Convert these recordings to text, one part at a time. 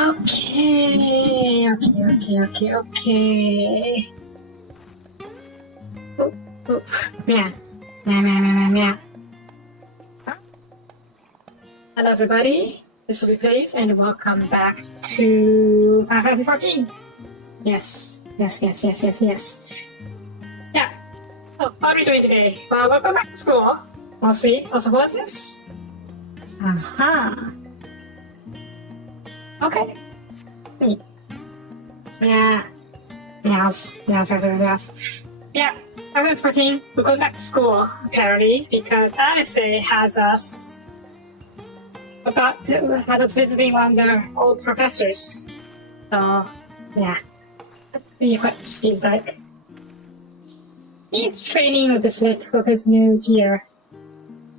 Okay. Oop. Yeah. Hello everybody, this is Replays and welcome back to 514. Yes. Yeah. So, how are we doing today? Well, welcome back to school. Mostly. Also, what's this? Okay. Neat. Yeah. Yes. Yeah, 514, we're going back to school, apparently, because RSA has us visiting one of their old professors. So, yeah. Let's see what she's like. He's training with the Smith with his new gear.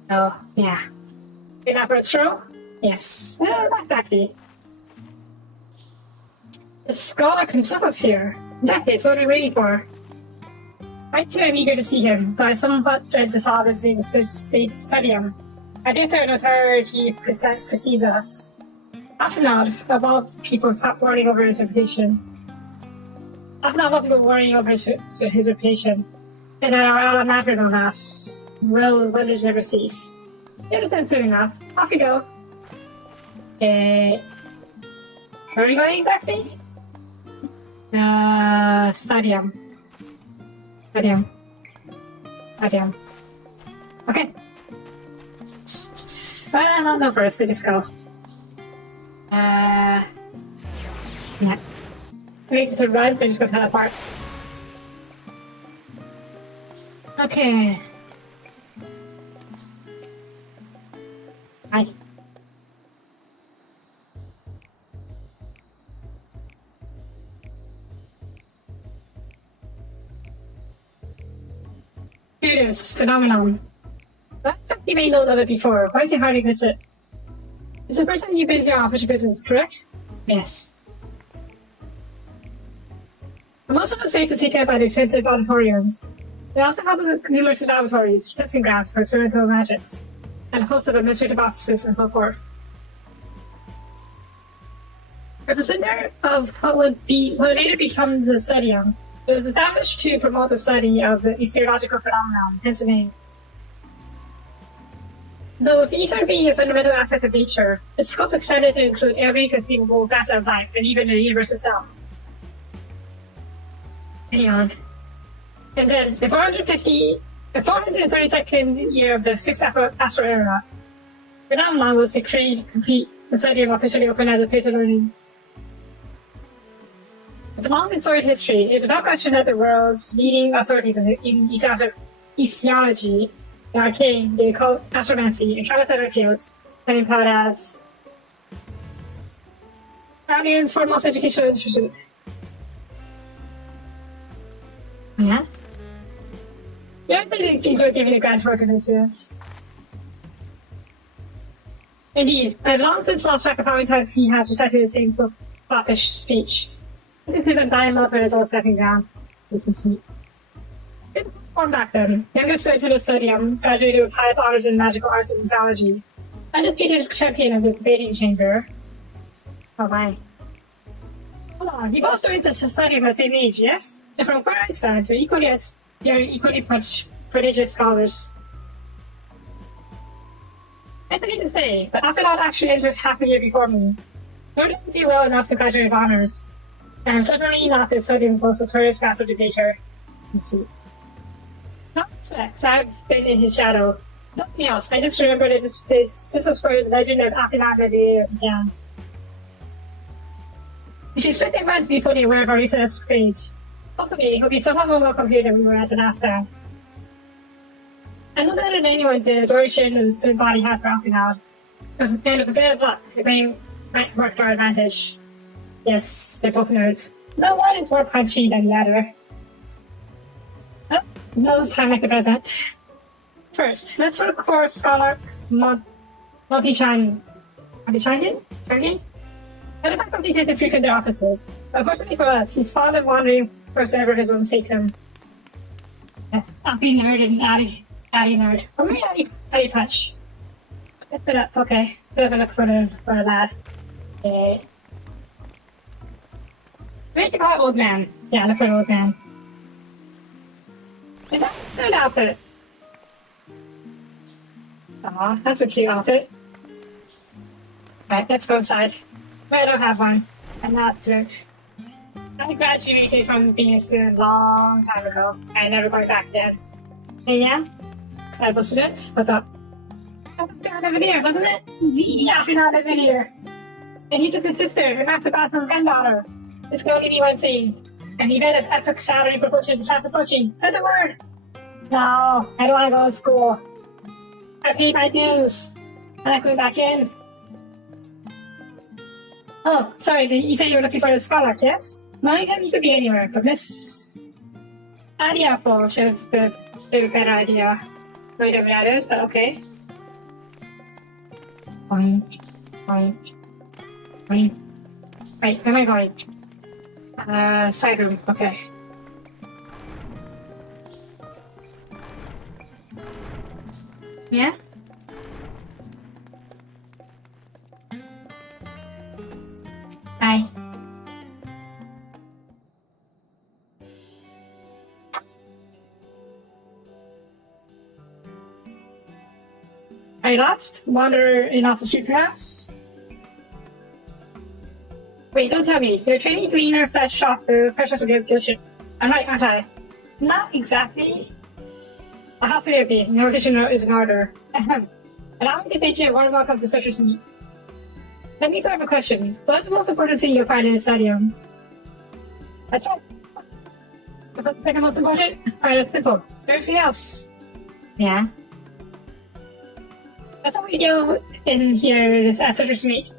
So, yeah. Good enough for a stroll? Yes. Not exactly. The scholar himself is here. In that case, what are we waiting for? I too am eager to see him, though I somewhat dread the thought of visiting the state stadium. I do think notoriety precedes us. Often not, of all people stop worrying over his reputation. Often not all people worrying over his reputation. And our matter no less. Wonders never cease. It is soon enough. Off we go. Where are we going exactly? Stadium. Okay. I don't know first, let's just go. Yeah. Wait to run, so just go teleport. Okay. Hi. Here it is, phenomenon. That's something you may know of it before. Why do you hardly miss it? It's the first time you've been here on official business, correct? Yes. Most of the states are taken up by the expensive auditoriums. They also have numerous laboratories, testing grounds for experimental magics, and a host of administrative offices and so forth. At the center of what later becomes the stadium, it was established to promote the study of the etherological phenomenon, hence the name. Though the ether being a fundamental aspect of nature, its scope extended to include every conceivable facet of life, and even the universe itself. Hang on. And then, the 432nd year of the 6th Astral Era, phenomenon was to complete the study of officially open as a place of learning. With a long and storied history, it is without question that the world's leading authorities in etherology, the arcane, the occult, astromancy, and countless other fields, have been proud as guardians for most educational institutions. Yeah? Yeah, I really enjoy giving a grant work to the students. Indeed, I have long since lost track of how many times he has recited the same foppish speech. I think that dialogue is all stepping down. This is neat. Here's a form back then. Youngest student to the studium, graduated with highest honors in magical arts and mixology. Undisputed champion of the debating chamber. Oh my. Hold on, you both joined the stadium at the same age, yes? And from where I stand, you're equally prodigious scholars. Nice of you to say, but Aphelon actually entered half a year before me. Nor did he do well enough to graduate with honors. And I'm certainly not the stadium's most notorious massive debater. Let's see. Not respects, I've been in his shadow. Nothing else, I just remember that this was where his legend of Aphelon began. You should expect everyone to be fully aware of our recent grades. Hopefully, he'll be somewhat more welcome here than we were at the last stand. I know better than anyone the adoration of the student body has for Aphelon. And with a bit of luck, it might work to our advantage. Yes, they're both nerds. No one is more punchy than the other. Oh, no time like the present. First, let's for the core scholar Multi-Shining. And if I completed to frequent their offices, unfortunately for us, he's fond of wandering wherever his whims take him. Yes, Appy nerd and Addy nerd. Or maybe Addy punch. Let's put up, okay. Let's have a look for the lad. Okay. Make it old man. Yeah, look for an old man. Is that an outfit? Aw, that's a cute outfit. Right, let's go inside. Wait, I don't have one. I'm not a student. I graduated from being a student a long time ago. I never going back again. Hey, yeah? Edible student? What's up? Oh, God, over here, wasn't it? Yeah, not over here. And he took his sister, and Master Boston's granddaughter. This girl gave me one scene. An event of epic shattering proportions is fast approaching. Spread the word! No, I don't want to go to school. I paid my dues. I'm not going back in. Oh, sorry, you said you were looking for a scholar, yes? No, you could be anywhere, but Miss Adiapo should have been a better idea. No idea what that is, but okay. Point. Right, where am I going? Side room, okay. Yeah? Hi. Are you lost? Wander in off the street, perhaps? Wait, don't tell me. You're training greener flesh shop for pressure to give good shit. I'm right, aren't I? Not exactly. I'll have to be. No kitchen is in order. Ahem. Allow me to pitch you warm welcome to Citrus Meat. Let me start with a question. What's the most important thing you'll find in the stadium? That's right. What's the second most important? Alright, it's simple. Everything else. Yeah. That's what we do in here at Citrus Meat.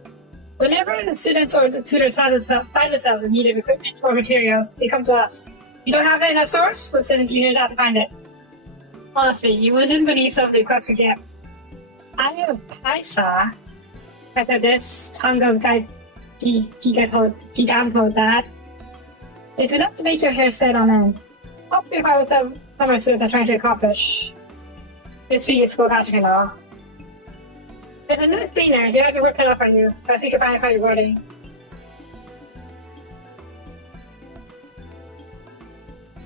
Whenever the students or the tutors find themselves in need of equipment or materials, they come to us. You don't have it in our stores? We'll send a unit out to find it. Honestly, you wouldn't believe some of the requests we get. I saw this tongue of guy told that. It's enough to make your hair stand on end. Hope you find what some of our students are trying to accomplish. This week is school magic and all. There's a new cleaner, he'll have to work it up on you, but you can find it quite rewarding.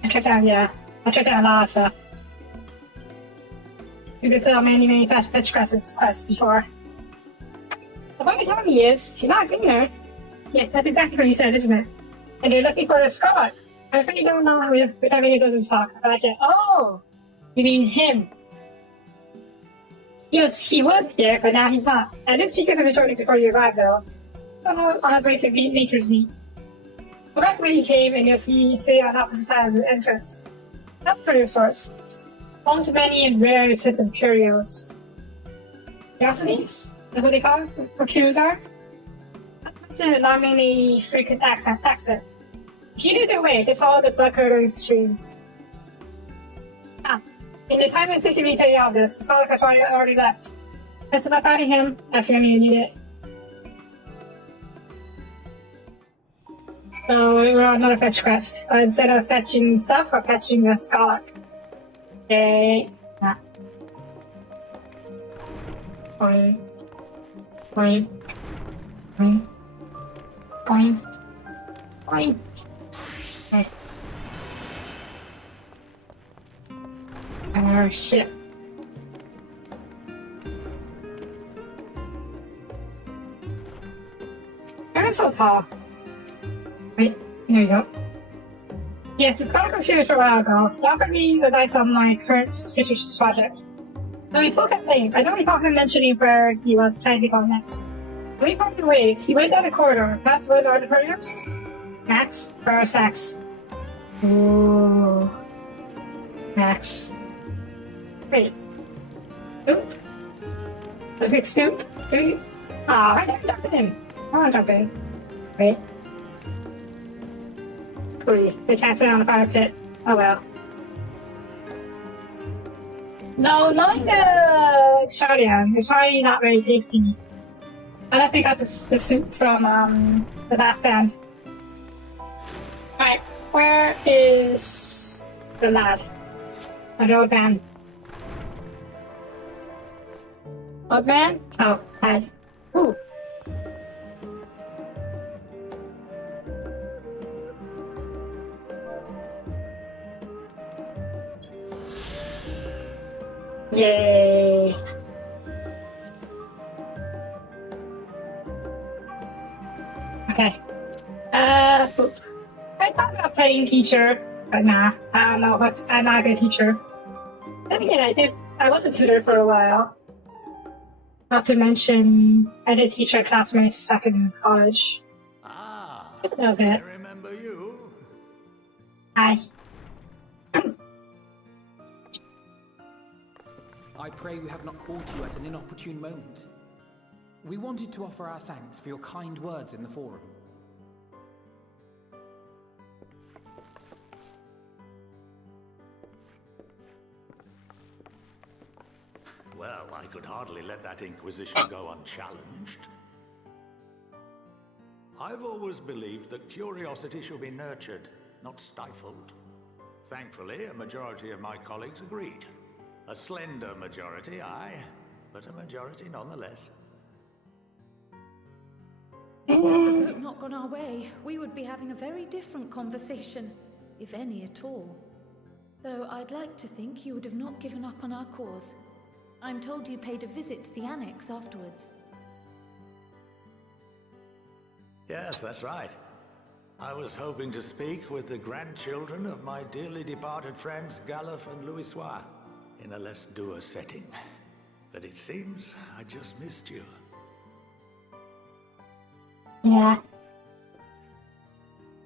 I checked out a lot of stuff. You could fill many fetch quests before. But what you're telling me is, you're not a cleaner. Yes, that's exactly what you said, isn't it? And you're looking for a scholar. I'm afraid you don't know how we have any of those in stock, but I get, oh! You mean him? He was here, but now he's not. I did speak of him shortly before you arrived, though. On his way to Maker's Meet. Go back where he came, and you'll see on the opposite side of the entrance. That's for your source. Home to many and rare sets of curios. Curiosities? Is what they call it? What curios are? That's to not many frequent accidents. If you knew their way, just follow the blood-curdling streams. In the time it took to retell you all this, the scholar has already left. Best of luck finding him. I feel you need it. So we're on another fetch quest. But instead of fetching stuff, we're fetching a scholar. Okay. Point. Okay. Oh shit. Why so tall? Wait, there you go. Yes, this product was here for a while ago. He offered me advice on my current research project. Though he spoke at length, I don't recall him mentioning where he was planning to go next. We parted ways. He went down the corridor, past one of the auditoriums. Max, for our stacks. Ooh. Max. Wait. Stoop? Let's make stoop. I didn't jump in. I want to jump in. Wait. Ooh, they can't sit on the fire pit. Oh well. No, knowing the Sharian, it's probably not very tasty. Unless they got the soup from the last stand. Alright, where is the lad? The old man. Old man? Oh, hi. Ooh. Yay. Okay. I thought about playing teacher, but nah, I don't know, but I'm not a good teacher. Then again, I was a tutor for a while. Not to mention, I did teach our classmates back in college. Just a little bit. I remember you. Hi. I pray we have not caught you at an inopportune moment. We wanted to offer our thanks for your kind words in the forum. Well, I could hardly let that inquisition go unchallenged. I've always believed that curiosity should be nurtured, not stifled. Thankfully, a majority of my colleagues agreed. A slender majority, aye, but a majority nonetheless. Had the vote not gone our way, we would be having a very different conversation, if any at all. Though I'd like to think you would have not given up on our cause. I'm told you paid a visit to the annex afterwards. Yes, that's right. I was hoping to speak with the grandchildren of my dearly departed friends Galuf and Louisoix in a less dour setting. But it seems I just missed you. Yeah.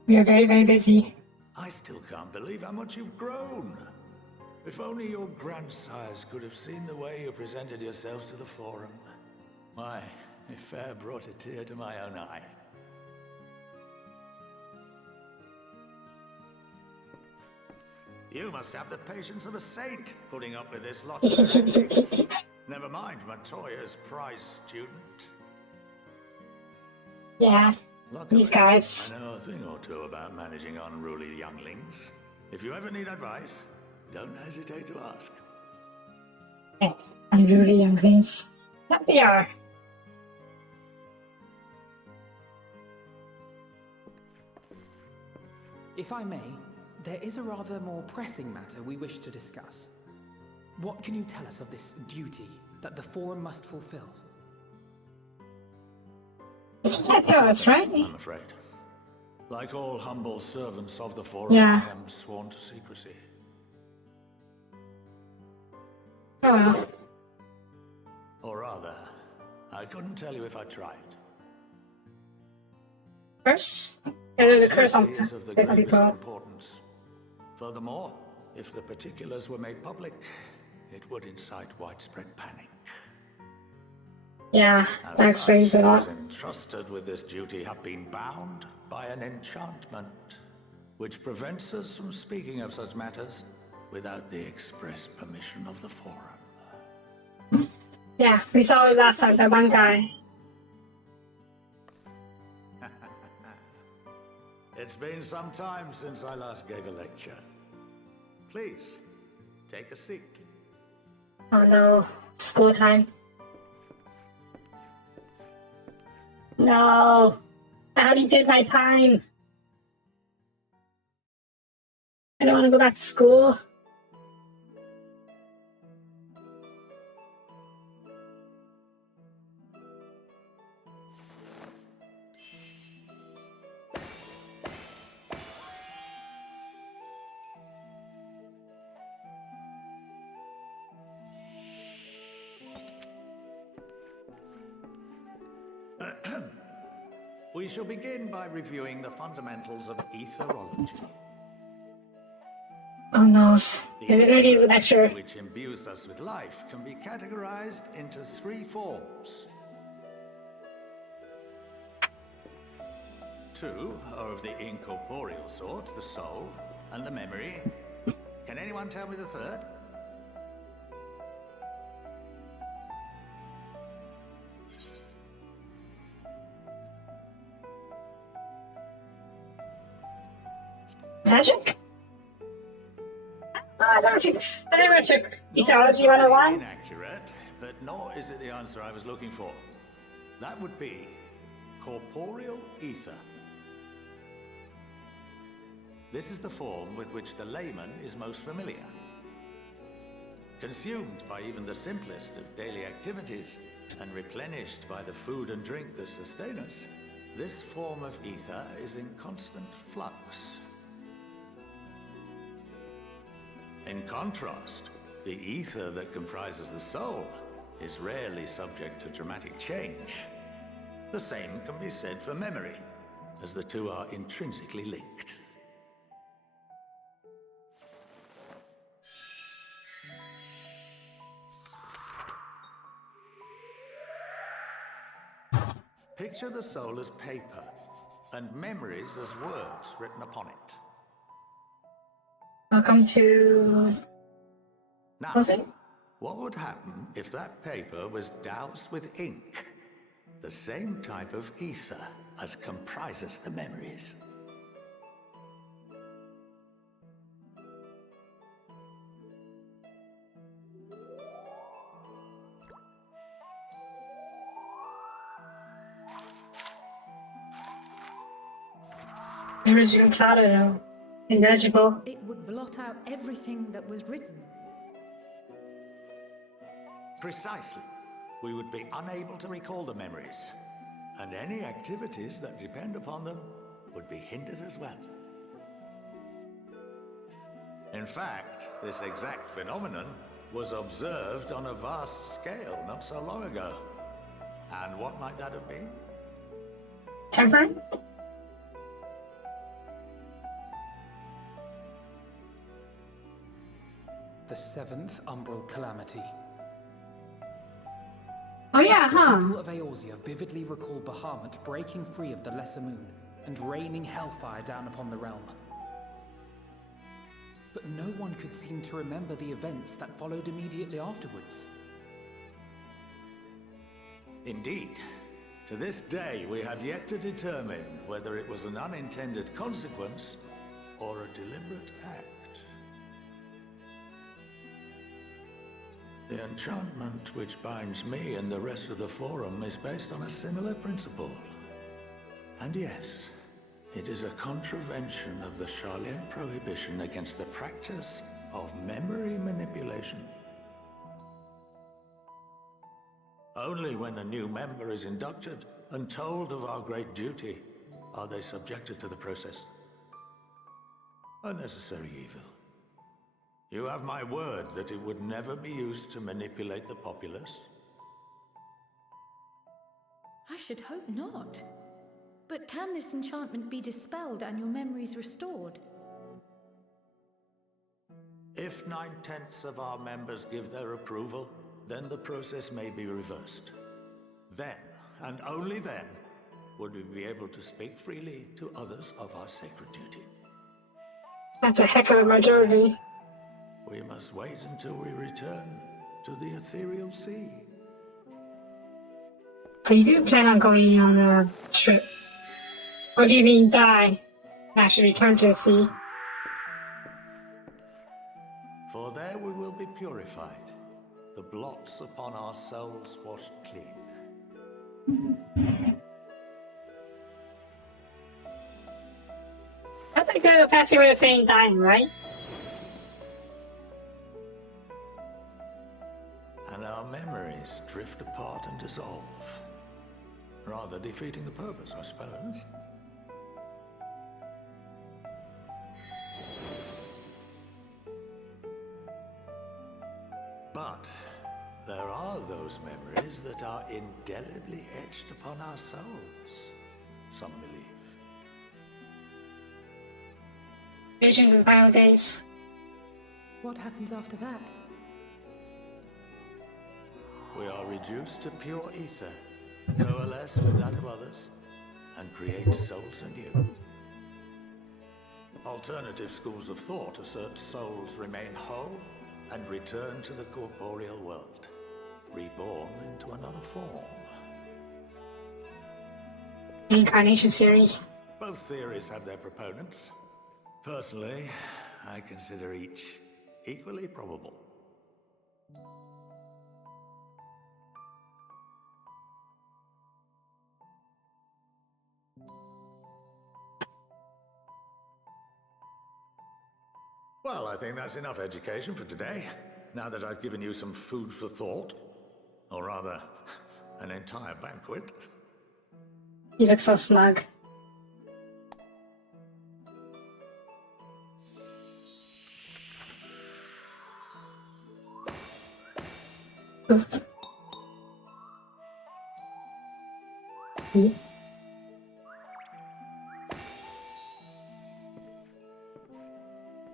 We are very, very busy. I still can't believe how much you've grown. If only your grandsires could have seen the way you presented yourselves to the forum. Why, it fair brought a tear to my own eye. You must have the patience of a saint, putting up with this lot of antics. Never mind Matoya's prize student. Yeah. Luckily, These guys. I know a thing or two about managing unruly younglings. If you ever need advice, don't hesitate to ask. Yeah, I'm really young things. That they are. If I may, there is a rather more pressing matter we wish to discuss. What can you tell us of this duty that the Forum must fulfill? You can't tell us, right? I'm afraid. Like all humble servants of the Forum, Yeah. I am sworn to secrecy. Oh well. Or rather, I couldn't tell you if I tried. Curse? Yeah, there's a curse on Duty is of the there's some greatest people. importance. Furthermore, if the particulars were made public, it would incite widespread panic. Yeah, As that explains a those lot. entrusted with this duty have been bound by an enchantment, which prevents us from speaking of such matters without the express permission of the Forum. Yeah, we saw it last time, that one guy. It's been some time since I last gave a lecture. Please, take a seat. Oh no, school time. No, I already did my time. I don't want to go back to school. We shall begin by reviewing the fundamentals of etherology. Oh no, The it really is a lecture. which imbues us with life can be categorized into three forms. Two are of the incorporeal sort, the soul and the memory. Can anyone tell me the third? Magic? I never took Etherology 101. Inaccurate, but nor is it the answer I was looking for. That would be Corporeal Ether. This is the form with which the layman is most familiar. consumed by even the simplest of daily activities, and replenished by the food and drink that sustain us, this form of ether is in constant flux. In contrast, the ether that comprises the soul is rarely subject to dramatic change. The same can be said for memory, as the two are intrinsically linked. Picture the soul as paper, and memories as words written upon it. Welcome to... Now, Was it? what would happen if that paper was doused with ink? The same type of ether as comprises the memories. The original cloud, illegible. It would blot out everything that was written. Precisely. We would be unable to recall the memories, and any activities that depend upon them would be hindered as well. In fact, this exact phenomenon was observed on a vast scale not so long ago. And what might that have been? Temperance? The seventh umbral calamity. Oh yeah, huh? People of Eorzea vividly recall Bahamut breaking free of the Lesser Moon and raining hellfire down upon the realm. But no one could seem to remember the events that followed immediately afterwards. Indeed. To this day, we have yet to determine whether it was an unintended consequence or a deliberate act. The enchantment which binds me and the rest of the Forum is based on a similar principle. And yes, it is a contravention of the Sharlayan prohibition against the practice of memory manipulation. Only when a new member is inducted and told of our great duty are they subjected to the process. A necessary evil. You have my word that it would never be used to manipulate the populace? I should hope not. But can this enchantment be dispelled and your memories restored? If 9/10 of our members give their approval, then the process may be reversed. Then, and only then, would we be able to speak freely to others of our sacred duty. That's a heck of a majority. We must wait until we return to the ethereal sea. So you do plan on going on a trip? Or do you mean die? Actually return to the sea? For there we will be purified, the blots upon our souls washed clean. That's like the fancy way of saying dying, right? And our memories drift apart and dissolve. Rather defeating the purpose, I suppose. But there are those memories that are indelibly etched upon our souls, some believe. Visions of final days. What happens after that? We are reduced to pure ether, coalesce with that of others, and create souls anew. Alternative schools of thought assert souls remain whole and return to the corporeal world, reborn into another form. Incarnation theory. Both theories have their proponents. Personally, I consider each equally probable. Well, I think that's enough education for today. now that I've given you some food for thought? Or rather, an entire banquet? He looks so smug.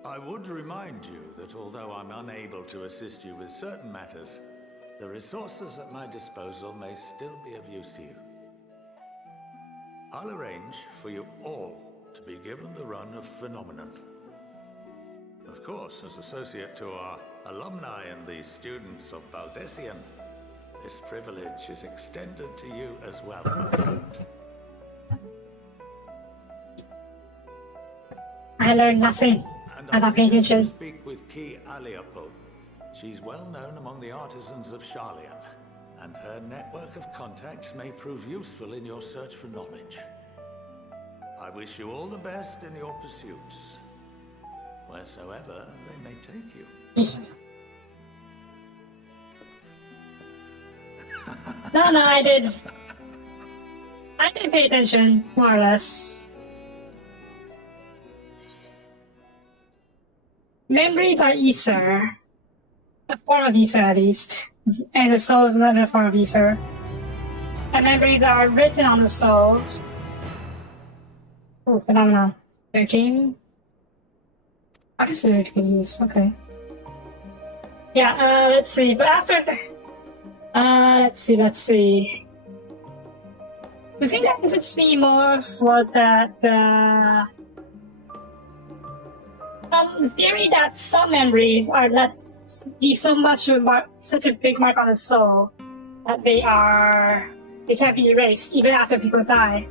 I would remind you that although I'm unable to assist you with certain matters, the resources at my disposal may still be of use to you. I'll arrange for you all to be given the run of Phenomenon. Of course, as associate to our alumni and the students of Baldessian, this privilege is extended to you as well, my friend. I learned nothing. And I'm I not paying suggest you attention. speak with Ki Aliapo. She's well known among the artisans of Sharlayan, and her network of contacts may prove useful in your search for knowledge. I wish you all the best in your pursuits, wheresoever they may take you. No, I did. I did pay attention, more or less. Memories are ether. A form of ether, at least. And the soul is another form of ether. And memories are written on the souls. Oh, phenomenon. 13? Obviously, they're confused. Okay. Yeah, let's see. But after the... let's see. The thing that interests me most was that the theory that some memories are left leave such a big mark on the soul that they can't be erased even after people die.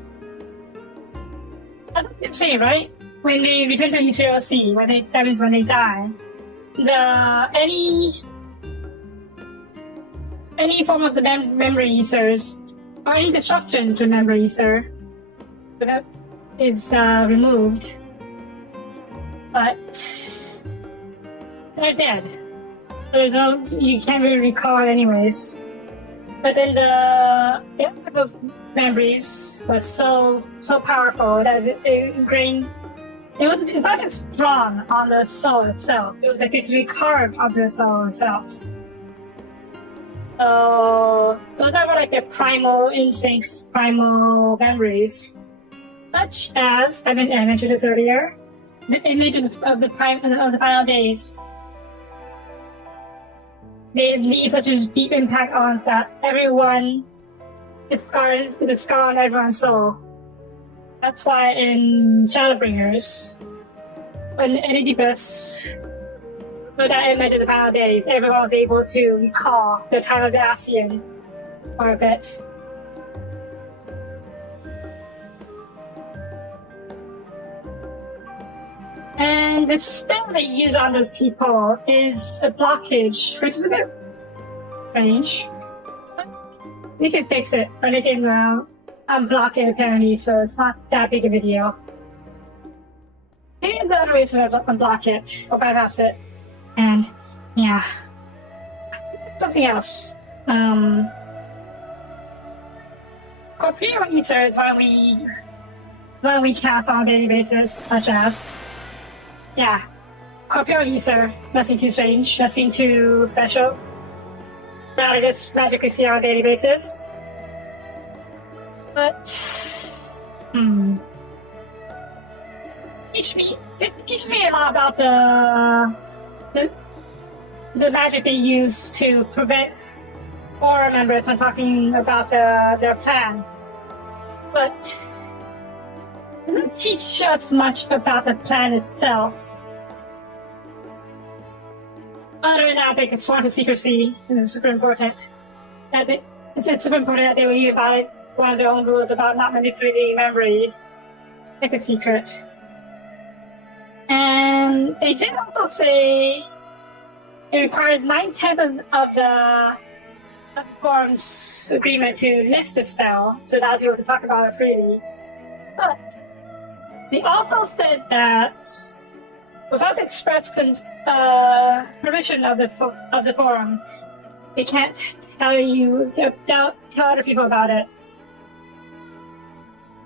That's what they're saying, right? When they return to ECLC, that means when they die, any form of the memory ethers or any disruption to memory ether is removed. But they're dead. So you can't really recall it anyways. But then the type of memories was so powerful that it ingrained. It's not just drawn on the soul itself. It was like basically carved onto the soul itself. So those are like the primal instincts, primal memories, such as I mentioned this earlier. The image of the final days. They leave such a deep impact on that everyone it's scarred on everyone's soul. That's why in Shadowbringers, when Oedipus put that image of the final days, everyone was able to recall the time of the Ascian for a bit. And the spell they use on those people is a blockage, which is a bit strange. They can fix it, or they can unblock it apparently, so it's not that big of a deal. Maybe the other way to unblock it, or bypass it. And, yeah. Something else. Corporeal Ether is when we cast on a daily basis, such as... Yeah, Corporeal Ether, nothing too strange, nothing too special. Rather just magically see on a daily basis. But, teach me a lot about the magic they use to prevent Aura members when talking about their plan. But it doesn't teach us much about the plan itself. Other than that, they could sworn to secrecy, and it's super important. It's super important that they will hear about it. One of their own rules about not manipulating memory. Keep it secret. And they did also say it requires 9/10 of the Forum's agreement to lift the spell, to allow people to talk about it freely. But they also said that without the express permission permission of the forum, they can't tell other people about it.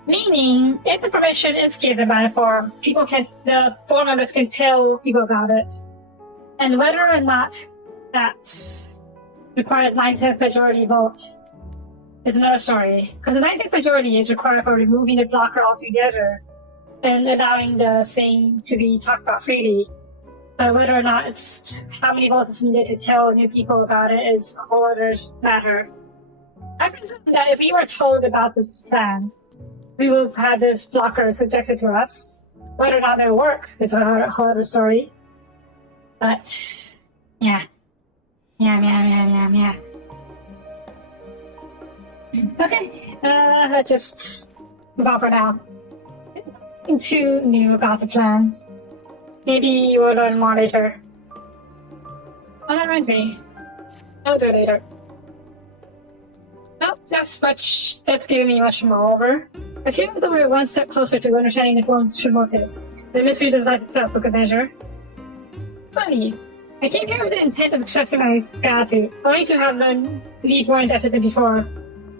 Meaning, if the permission is given by the forum, the forum members can tell people about it. And whether or not that requires 9/10 majority vote is another story. Because the 9/10 majority is required for removing the blocker altogether and allowing the same to be talked about freely. But whether or not it's how many votes is needed to tell new people about it is a whole other matter. I presume that if we were told about this plan, we will have this blocker subjected to us. Whether or not it'll work, it's a whole other story. But, yeah. Okay, let's just move on for now. Nothing too new about the plan. Maybe you will learn more later. Oh, that reminds me. I'll do it later. Oh, that's giving me much more over. I feel that we're one step closer to understanding the form's true motives, the mysteries of life itself for good measure. Funny, I came here with the intent of expressing my gratitude, only to have them leave more in-depth than before.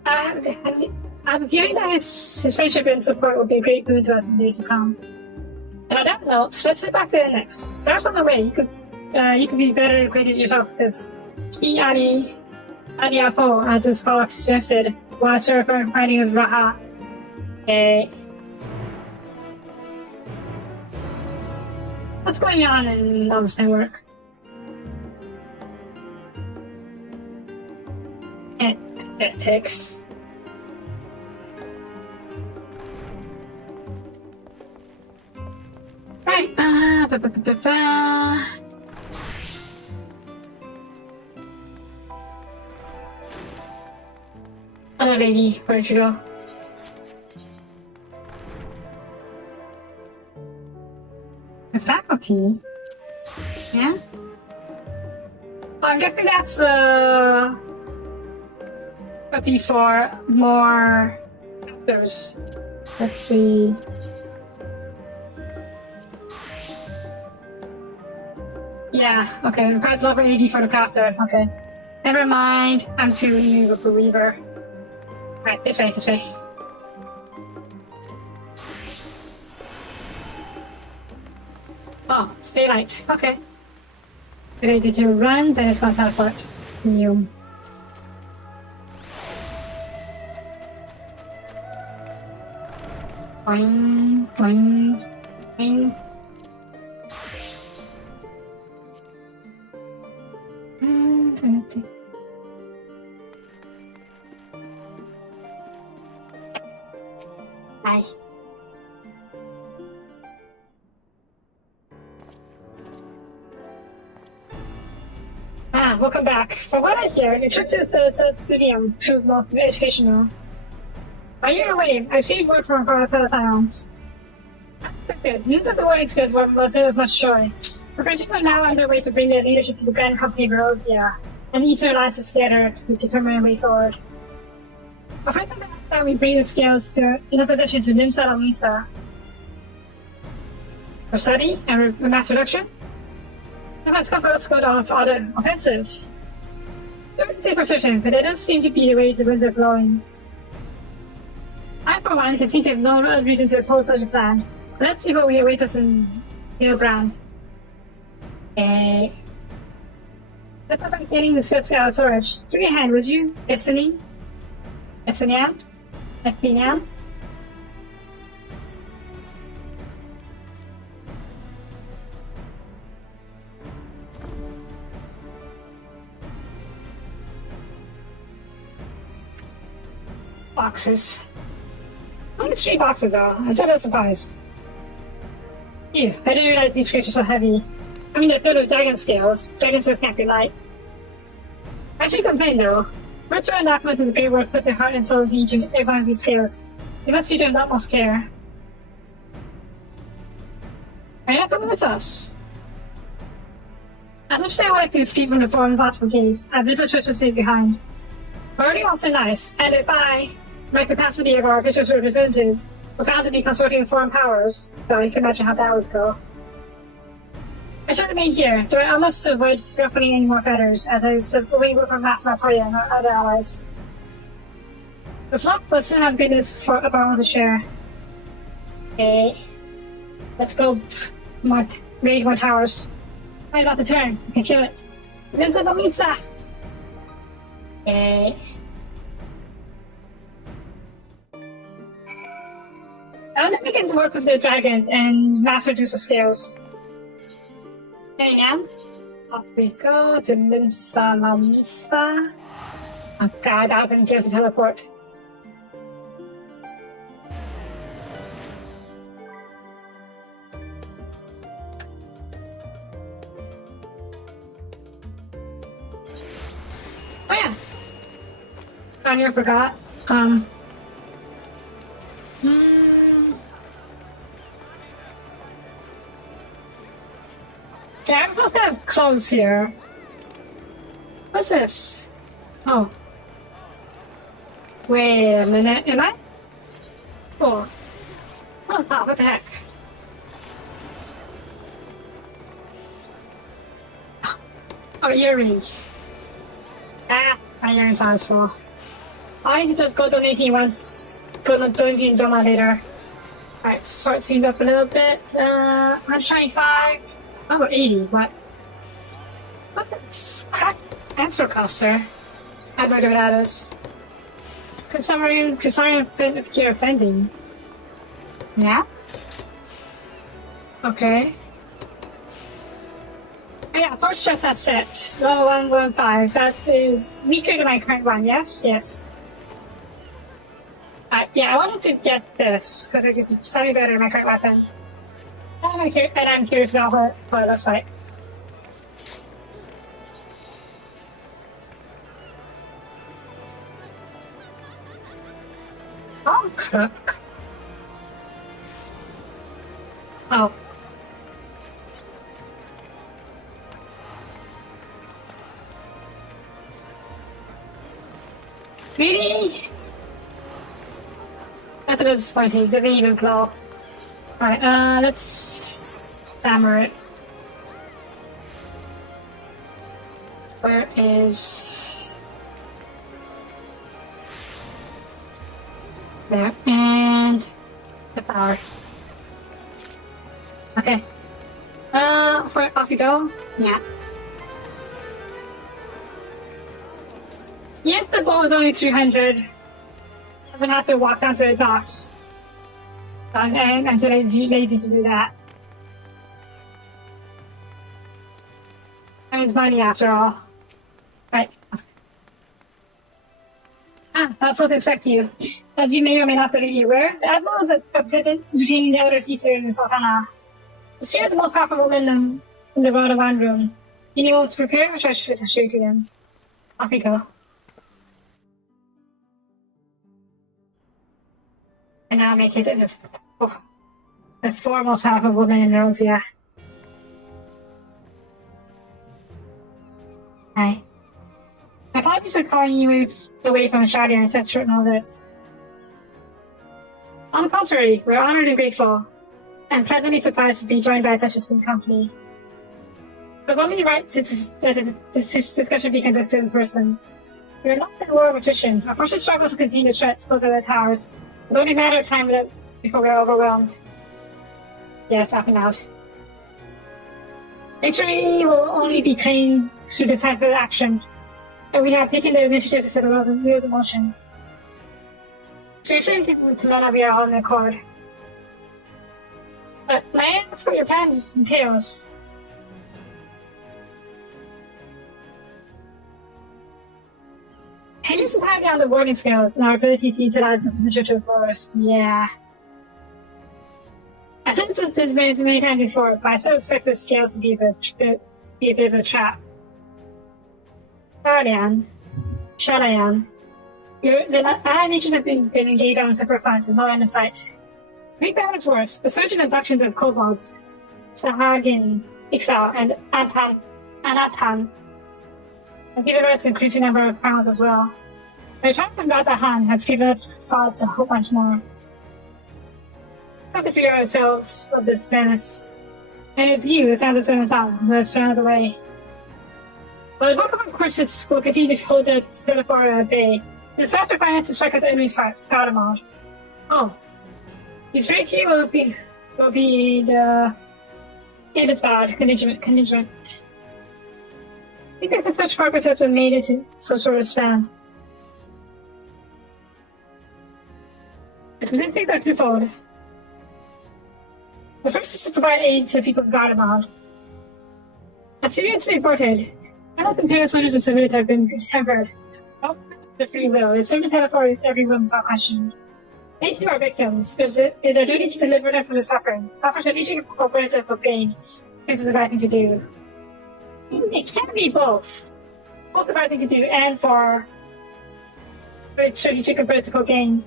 I'm feeling that his friendship and support will be a great boon to us in days to come. And on that note, let's head back to the annex. Perhaps on the way, you could be better acquainted yourself with Ki Ariapo, as the scholar suggested, while searching finding of Raha. What's going on in this network? It picks. Right, Other lady, where'd you go? The faculty? Yeah? Well, I'm guessing that's faculty for more actors. Let's see. Yeah, okay, requires level 80 for the crafter. Okay. Never mind, I'm too new of a believer. Right, this way. Oh, it's daylight. Okay. Ready to run, then it's gonna teleport. You. Boing. Bye. Welcome back. From what I hear, your trip to the studium proved mostly educational. While you're away, I received word from our fellow Thion's. Good. News of the warning skills was met with much joy. Preparations are now underway to bring their leadership to the Grand Company of Barovia, and Ether alliances together to determine a way forward. I'll find something that we bring the scales in a position to Nimsa and Lisa. For study and mass reduction? Let's go on for other offensives. I wouldn't say for certain, but it does seem to be the ways the winds are blowing. I, for one, can think of no real reason to oppose such a plan. Let's see what we await us in Hillbrand. Let's start by getting the skits out of storage. Give me a hand, would you? Estinian? Boxes. Only 3 boxes though. I'm so surprised. Ew, I didn't realize these creatures are so heavy. I mean, they're filled with dragon scales. Dragon scales can't be light. I should complain though. Retro and Aquaman of the Great World put their heart and soul into each and every one of these scales. They must be doing the utmost care. Are you not coming with us? As much as I would like to escape from the foreign thoughtful gaze, I have little choice to stay behind. Already also nice, and if my capacity of our official representative, were found to be consorting with foreign powers, though you can imagine how that would go. I should remain here, though I must avoid ruffling any more feathers, as I was away from Master Matoya and our other allies. The flock will soon have goodness for of our own to share. Okay. Let's go raid more towers. Right about the turn. We can kill it. There's a Domitza! Okay. I wonder if we can work with the dragons and mass reduce the scales. Okay, now. Off we go to Limsa Mamisa. Oh god, that was an to teleport. Oh yeah. I near forgot. Yeah, I'm supposed to have clothes here. What's this? Oh. Wait a minute, am I? Oh. Oh, what the heck? Oh, earrings. Ah, my earrings sounds full. I need to go donating once. Go donating Doma later. Alright, sort things up a little bit. 125. Oh, 80, what? What's crack answer coster? I don't know what that is. Considering if you're offending. Yeah? Okay. Oh yeah, first just that set. Level 115. That is weaker than my current one, yes? Yes. Yeah, I wanted to get this, because it's slightly better than my current weapon. And I'm curious about what it looks like. Oh, crook. Oh. Really? That's a bit disappointing. Doesn't even glow. Alright, let's hammer it. Where is... There, and... the power. Okay. Off you go? Yeah. Yes, the bow is only 300. I'm gonna have to walk down to the docks. And I'm too lazy to do that. I mean, it's money after all. Right. Ah, that's what to expect you. As you may or may not be aware, the Admiral is a present between the elder Caesar and the Sultana. She is the most powerful woman in the world of one room. You know what to prepare, or should I show you to them? Off we go. And now make it the foremost powerful woman in Rosia. Hi. My apologies for calling you away from Shadia and such short notice. On the contrary, we're honored and grateful, and pleasantly surprised to be joined by such a esteemed company. It was only right that this discussion be conducted in person. We are not in a war of attrition. Our forces struggle to contain the threat close to the towers. It's only a matter of time before we're overwhelmed. Yes, up and out. Victory will only be claimed through decisive action, and we have taken the initiative to set the wheels in motion. So you're sure to none of you are all in accord. But may I ask what your plans entails? Hinges entirely on the warding skills and our ability to utilize the initiative force. Yeah. I said this many times before, but I still expect the scales to be a bit of a trap. Shalayan. The allied nations have been engaged on separate fronts with no end in sight. Make matters worse, the surge in abductions of kobolds, Sahagin, Ixal, and Antan, have given us an increasing number of crowns as well. The return from Gazahan has given us cause to hope much more. We have to fear ourselves of this menace. And it's you, the sound of the town, that's out of the way. But the book of courses will continue to hold the Corporeal at bay. It's after finance to strike at the enemy's heart, got him on. Oh. His great key will be the bad contingent. I think that such progress has been made into some sort of span. If we didn't think that twofold. The first is to provide aid to people of Gardamod. As seriously reported, none of the Imperial soldiers and civilians have been tempered. All the free will is served to authorities everyone without question. Aid to our victims is our duty to deliver them from the suffering. Offer strategic political gain. This is the right thing to do. It can be both. Both the right thing to do and for strategic and political gain.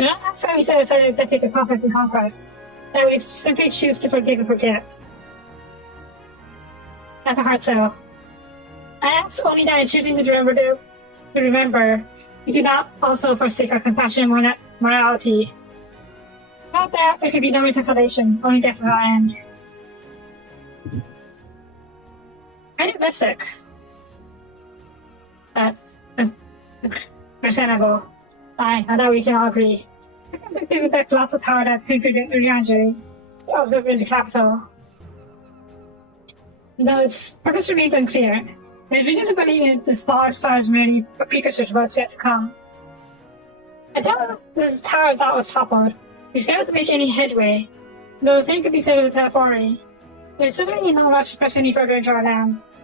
Last time we set aside a decade of conflict and conquest, that we simply choose to forgive and forget. That's a hard sell. I ask only that in choosing to remember, we do not also forsake our compassion and morality. Without that, there could be no reconciliation, only death without end. I did mystic. Understandable. I thought we can all agree. I convicted with that colossal tower that soon could Urianjari, observed in the capital. Though its purpose remains unclear, it is reason to believe the smaller star is merely a precursor to what's yet to come. I doubt this tower thought was toppled. We failed to make any headway, though the thing could be said of Telefori. There's certainly not much to press any further into our lands.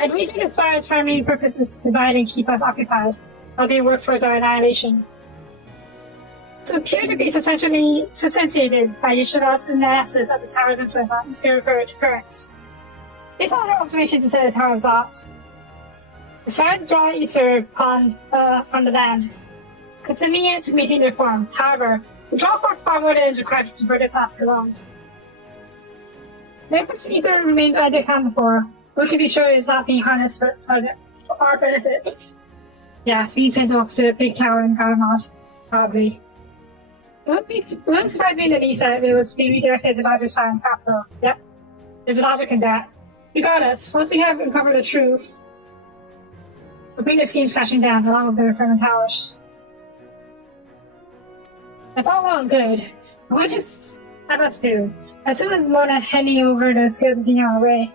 I believe that the fire's primary purpose is to divide and keep us occupied, while they work towards our annihilation. So appear to be substantiated by Yeshiva's analysis of the tower's influence on zero currents. Based on our observations inside the tower of Zot, the stars draw ether from the land, consuming it to maintain their form. However, the draw forth far more than is required to convert its task alone. The efforts ether remains unaccounted for, we can be sure it is not being harnessed for our benefit. Yeah, it's being sent off to the big tower in Gardamod, probably. It wouldn't surprise me that he said it was being redirected to the larger silent capital. Yep, there's a logic in that. Regardless, once we have uncovered the truth, we'll bring their schemes crashing down along with their Infernal towers. That's all well and good, but what just have us do? As soon as Lorna handing over the skills and being on our way.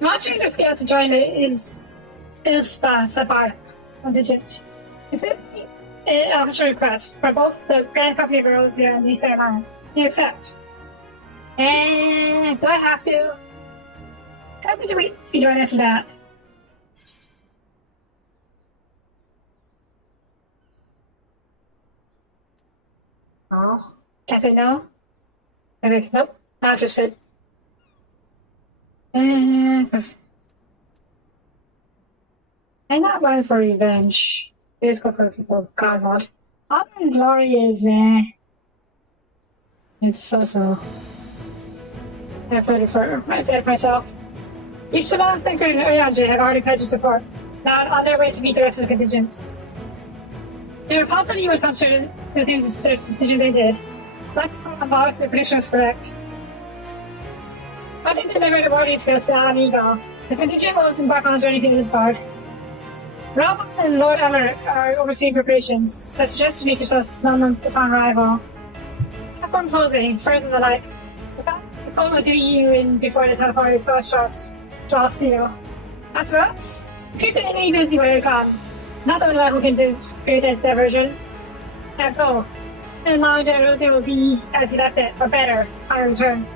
Launching their scale to join is Sabbath contingent. Is it an official request for both the Grand Company of Erosia and the Eastern Alliance? You accept? And do I have to? How could we join us for that? Oh, can't say no? Okay, nope, not interested. I'm not going for revenge. Let's go for the people of Godmod. Honor and glory is, it's so-so. I've heard it for myself. Each Shalom Thinker and Urianji have already pledged support, now on their way to meet the rest of the contingent. They were confident you would come straight to the decision they did. But their prediction was correct. I think they never awarded to us on Eagle. The contingent will embark on a journey to Isbard. Ralph and Lord Emmerich are overseeing preparations, so I suggest you make yourselves known upon arrival. Platform closing, furs and the like. The call will do you in before the teleporter exhaust draw steel. As for us, keep the enemy busy while you're gone. Not the only one who can create that diversion. Now go. And knowledge and ability will be as you left it, or better, on return.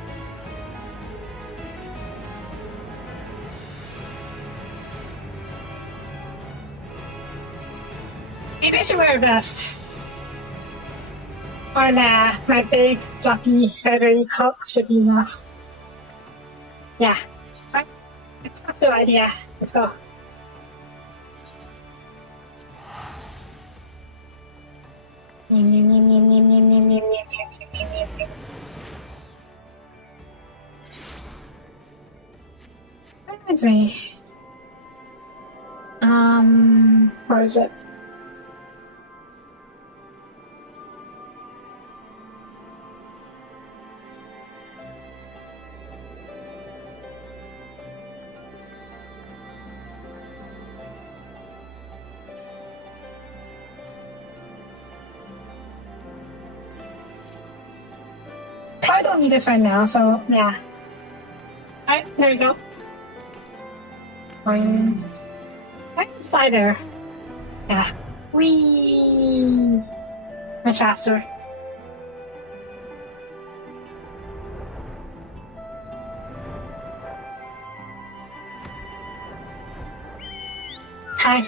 Maybe I should wear a vest. Or nah, my big, fluffy, feathery cloak should be enough. Yeah. I have no idea. Let's go. Reminds me. Where is it? probably don't need this right now, so yeah. Alright, there we go. I can just fly there. Yeah. Whee! Much faster. Hi.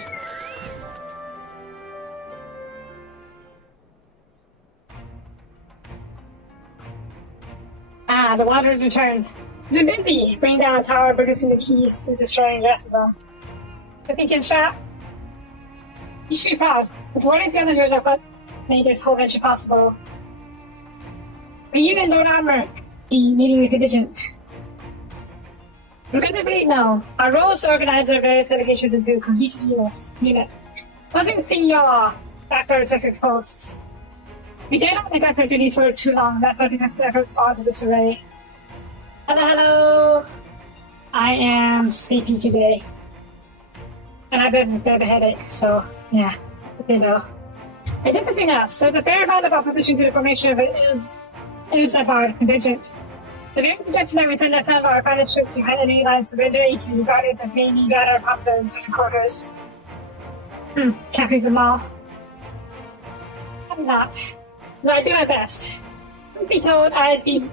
Ah, the water has returned. The Bimby! Bring down the tower, producing the keys to destroying the rest of them. I think in shot. You should be proud. With one of the other years, I've what made this whole venture possible. But even Lord Armor, the meeting contingent. Regrettably, no. Our role is to organize our various delegations into a cohesive unit. Wasn't thing y'all back our respective posts. We dare not neglect our duties for too long. That's our defensive efforts fall to disarray. Hello, hello! I am sleepy today. And I've been a bit of a headache, so yeah, you know. I did something else. There's a fair amount of opposition to the formation of our contingent. The very suggestion that we send some of our finest troops behind enemy lines surrendering to guardians and mainly rather popular in certain quarters. Can't please them all. I'm not. Though I do my best. Truth be told, I'd be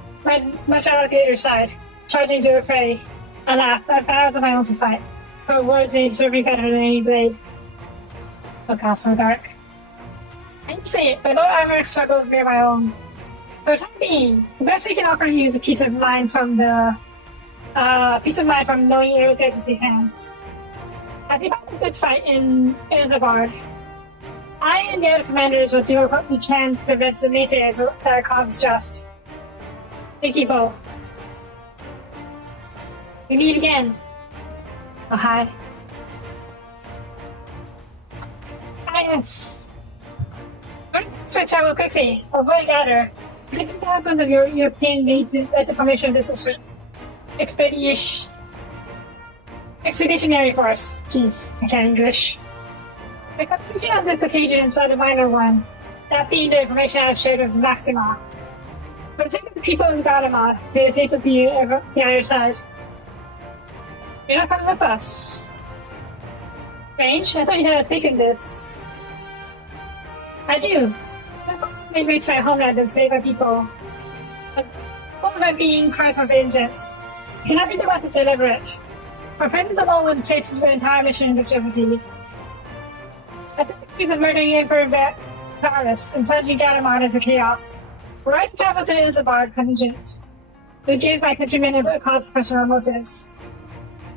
much out of your side, charging to a fray. Alas, I have battles of my own to fight. Her words may serve me better than any blade. Oh god, so dark. I hate to say it, but Lord Ivaric's struggles bear my own. For the time being, the best we can offer you is a peace of mind from knowing irritates his hands. As we fight a good fight in Isengard, I and the other commanders will do what we can to prevent the naysayers that our cause is just. Thank you both. We meet again. Oh, hi. Ah, yes. Switch out quickly. Avoid ladder. Different thousands of your European leads at the formation of this expeditionary force. Jeez, I can't English. My contribution on this occasion is not a minor one, that being the information I have shared with Maxima. For the sake of the people in Garlemald, may the fates of the other side. You're not coming with us. Strange, I thought you had taken this. I do. I reach my homeland and save our people. But all of my being cries for vengeance. You cannot be the one to deliver it. My presence alone would place the entire mission into jeopardy. I think she's a murdering Emperor Varus and plunging Garlemald into chaos. Were I to travel to Isengard contingent, it would give my countrymen a cause of personal motives.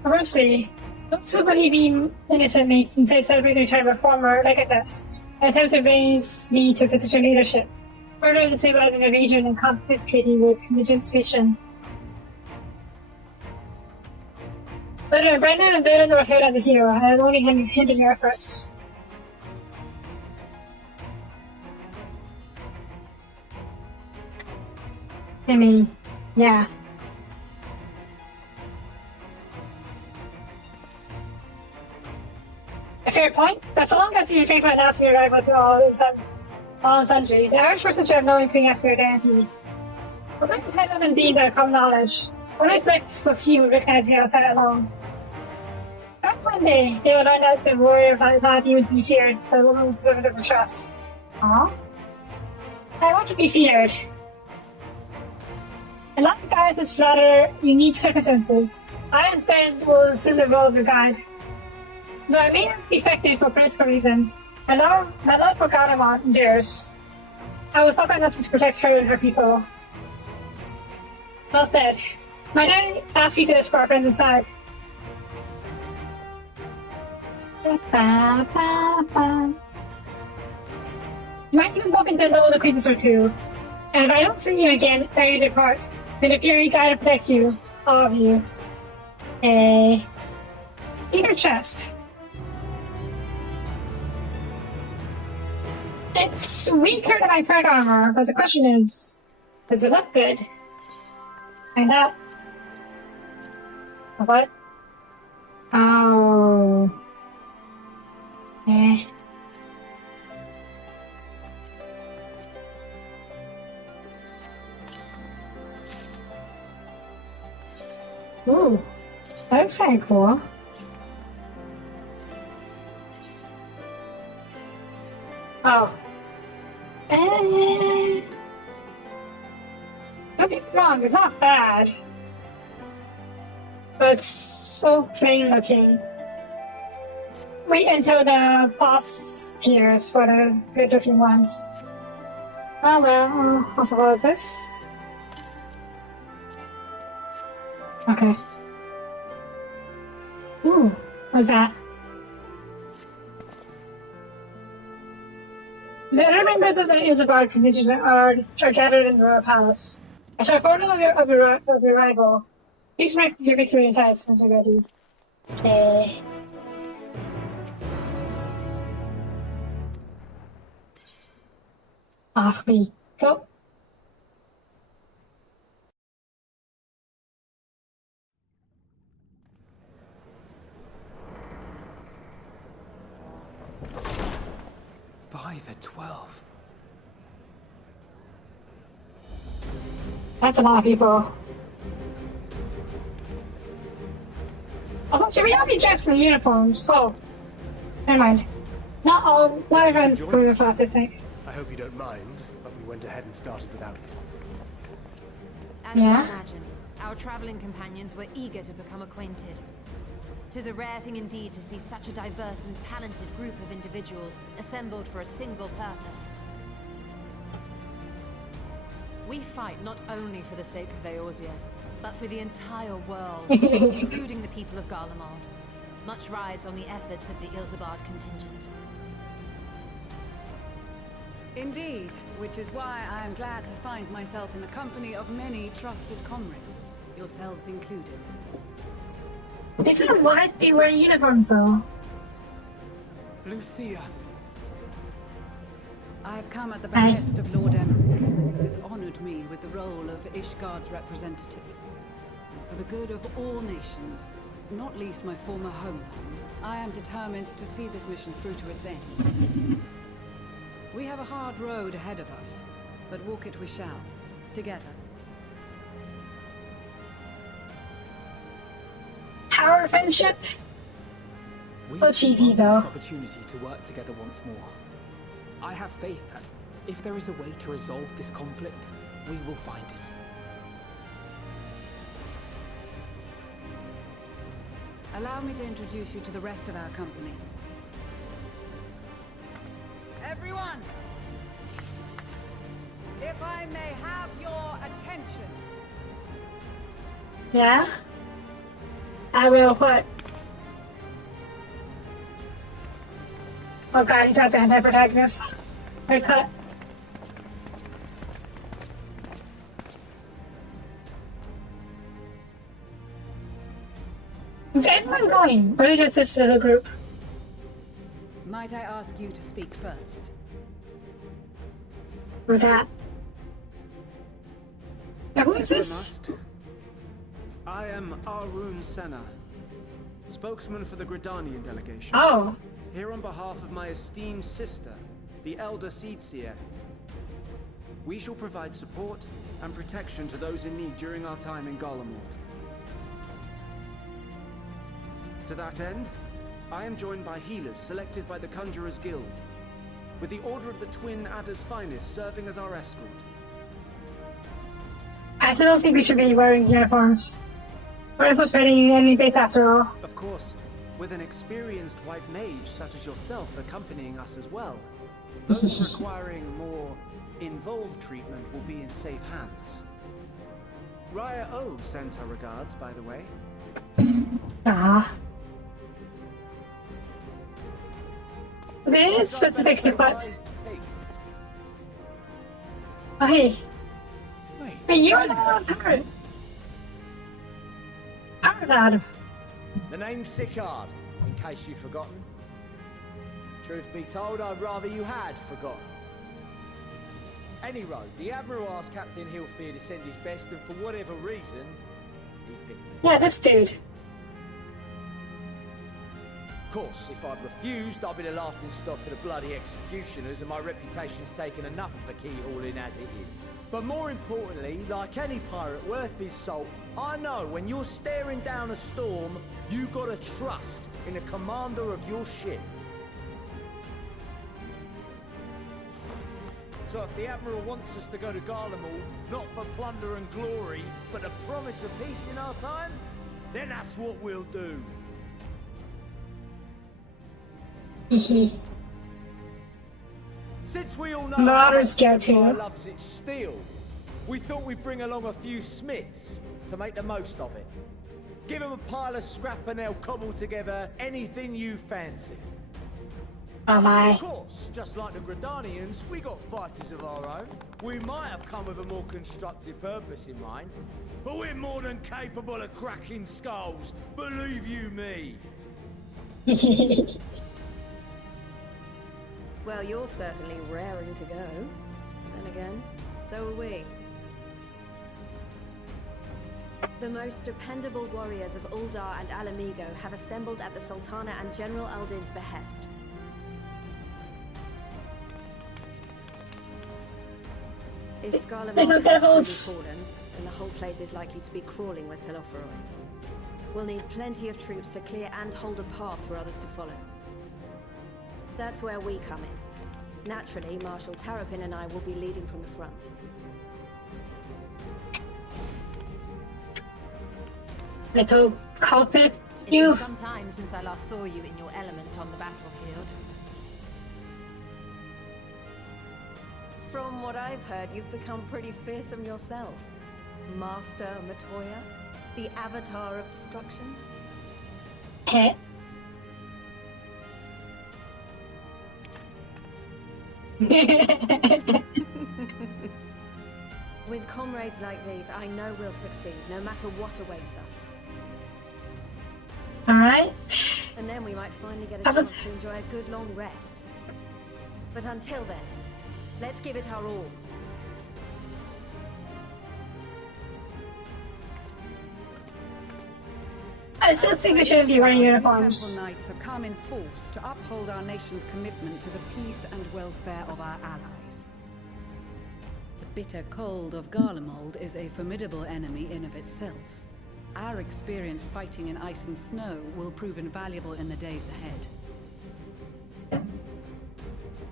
Conversely, those who believe me innocent may instead celebrate the return of a reformer like this, and attempt to raise me to a position of leadership, further destabilizing the region and complicating with contingent's mission. Whether Brendan and Valen were hailed as a hero, I have only hindered your efforts. I mean, yeah. A fair point, but so long as you frequently announce your arrival to all and sundry, the average person should have no inkling as to your identity. Although the titles and deeds are common knowledge, one expects for few who recognize you outside alone. Perhaps one day, they will learn that the warrior of society would be feared, the woman would deserve of trust. Aww. I want to be feared. In light of Gareth's rather unique circumstances, I and friends will assume the role of your guide. Though I may have defected for political reasons, my love for Garlemald endures. I will stop my nothing to protect her and her people. Well said. Might I ask you to escort our friends inside? You might even bump into an old acquaintance or two, and if I don't see you again ere you depart, may the Fury guide and protect you, all of you. Either chest. It's weaker than my current armor, but the question is, does it look good? Find out. What? Oh. Ooh, that looks kind of cool. Oh. Don't get me wrong, it's not bad. But it's so plain looking. Wait until the boss appears for the good looking ones. Oh well, I suppose this. Okay. Ooh, what's that? The other members of the Isabard contingent are gathered in the royal palace. I shall order of your arrival. Please make your victory insights since you're ready. Okay. Off we go. By the 12. That's a lot of people. Also, should we all be dressed in uniforms? Oh, never mind. Not everyone's going with us, I think. I hope you don't mind, but we went ahead and started without you. As you can imagine, our traveling companions were eager to become acquainted. 'Tis a rare thing indeed to see such a diverse and talented group of individuals assembled for a single purpose. We fight not only for the sake of Eorzea, but for the entire world, including the people of Garlemald. Much rides on the efforts of the Ilsabard contingent. Indeed, which is why I am glad to find myself in the company of many trusted comrades, yourselves included. It's not wise they wear uniforms though. Lucia. I have come at the behest of Lord Emmerich, who has honored me with the role of Ishgard's representative. And for the good of all nations, not least my former homeland, I am determined to see this mission through to its end. We have a hard road ahead of us, but walk it we shall, together. Power of friendship. We Oh, cheesy have though. this opportunity to work together once more. I have faith that if there is a way to resolve this conflict, we will find it. Allow me to introduce you to the rest of our company. Everyone! If I may have your attention. Yeah? I will what? Oh god, he's not the anti-protagonist. Good cut. Is everyone going? Or is it just this little group? Might I ask you to speak first? Or that? Yeah, who is this? I am Arun Senna, spokesman for the Gridanian delegation. Oh. Here on behalf of my esteemed sister, the Elder Seedseer. We shall provide support and protection to those in need during our time in Garlemald. To that end, I am joined by healers selected by the Conjurers Guild, with the Order of the Twin Adder's Finest serving as our escort. I still don't think we should be wearing uniforms. We're supposed to be fighting enemy base after all. Of course, with an experienced white mage such as yourself accompanying us as well, those requiring more involved treatment will be in safe hands. Raya O sends her regards, by the way. Ah. This is the big part. Oh, hey. Hey, you're the pirate. Pirate lad. The name's Sicard, in case you've forgotten. Truth be told, I'd rather you had forgotten. Any road, the Admiral asked Captain Hilfier to send his best, and for whatever reason, he picked me. Yeah, this dude. Of course, if I'd refused, I'd be the laughing stock of the bloody executioners, and my reputation's taken enough of a keyhauling as it is. But more importantly, like any pirate worth his salt, I know when you're staring down a storm, you gotta trust in the commander of your ship. So if the Admiral wants us to go to Garlemald, not for plunder and glory, but the promise of peace in our time, then that's what we'll do. Since we all know Marauders how go much the Empire too. loves its steel, we thought we'd bring along a few smiths to make the most of it. Give them a pile of scrap and they'll cobble together anything you fancy. Oh my. Of course, just like the Gridanians, we got fighters of our own. We might have come with a more constructive purpose in mind, but we're more than capable of cracking skulls, believe you me. Well, you're certainly raring to go. Then again, so are we. The most dependable warriors of Uldar and Alamigo have assembled at the Sultana and General Aldin's behest. If Garlemald has truly fallen, then the whole place is likely to be crawling with Telophoroi. We'll need plenty of troops to clear and hold a path for others to follow. That's where we come in. Naturally, Marshal Terrapin and I will be leading from the front. Little cultist, It's you. been some time since I last saw you in your element on the battlefield. From what I've heard, you've become pretty fearsome yourself. Master Matoya, the Avatar of Destruction. Heh. With comrades like these, I know we'll succeed, no matter what awaits us. Alright. And then we might finally get a Have a- chance to enjoy a good long rest. But until then, let's give it our all. I still think we should be wearing Our new uniforms. Temple Knights have come in force to uphold our nation's commitment to the peace and welfare of our allies. The bitter cold of Garlemald is a formidable enemy in of itself. Our experience fighting in ice and snow will prove invaluable in the days ahead.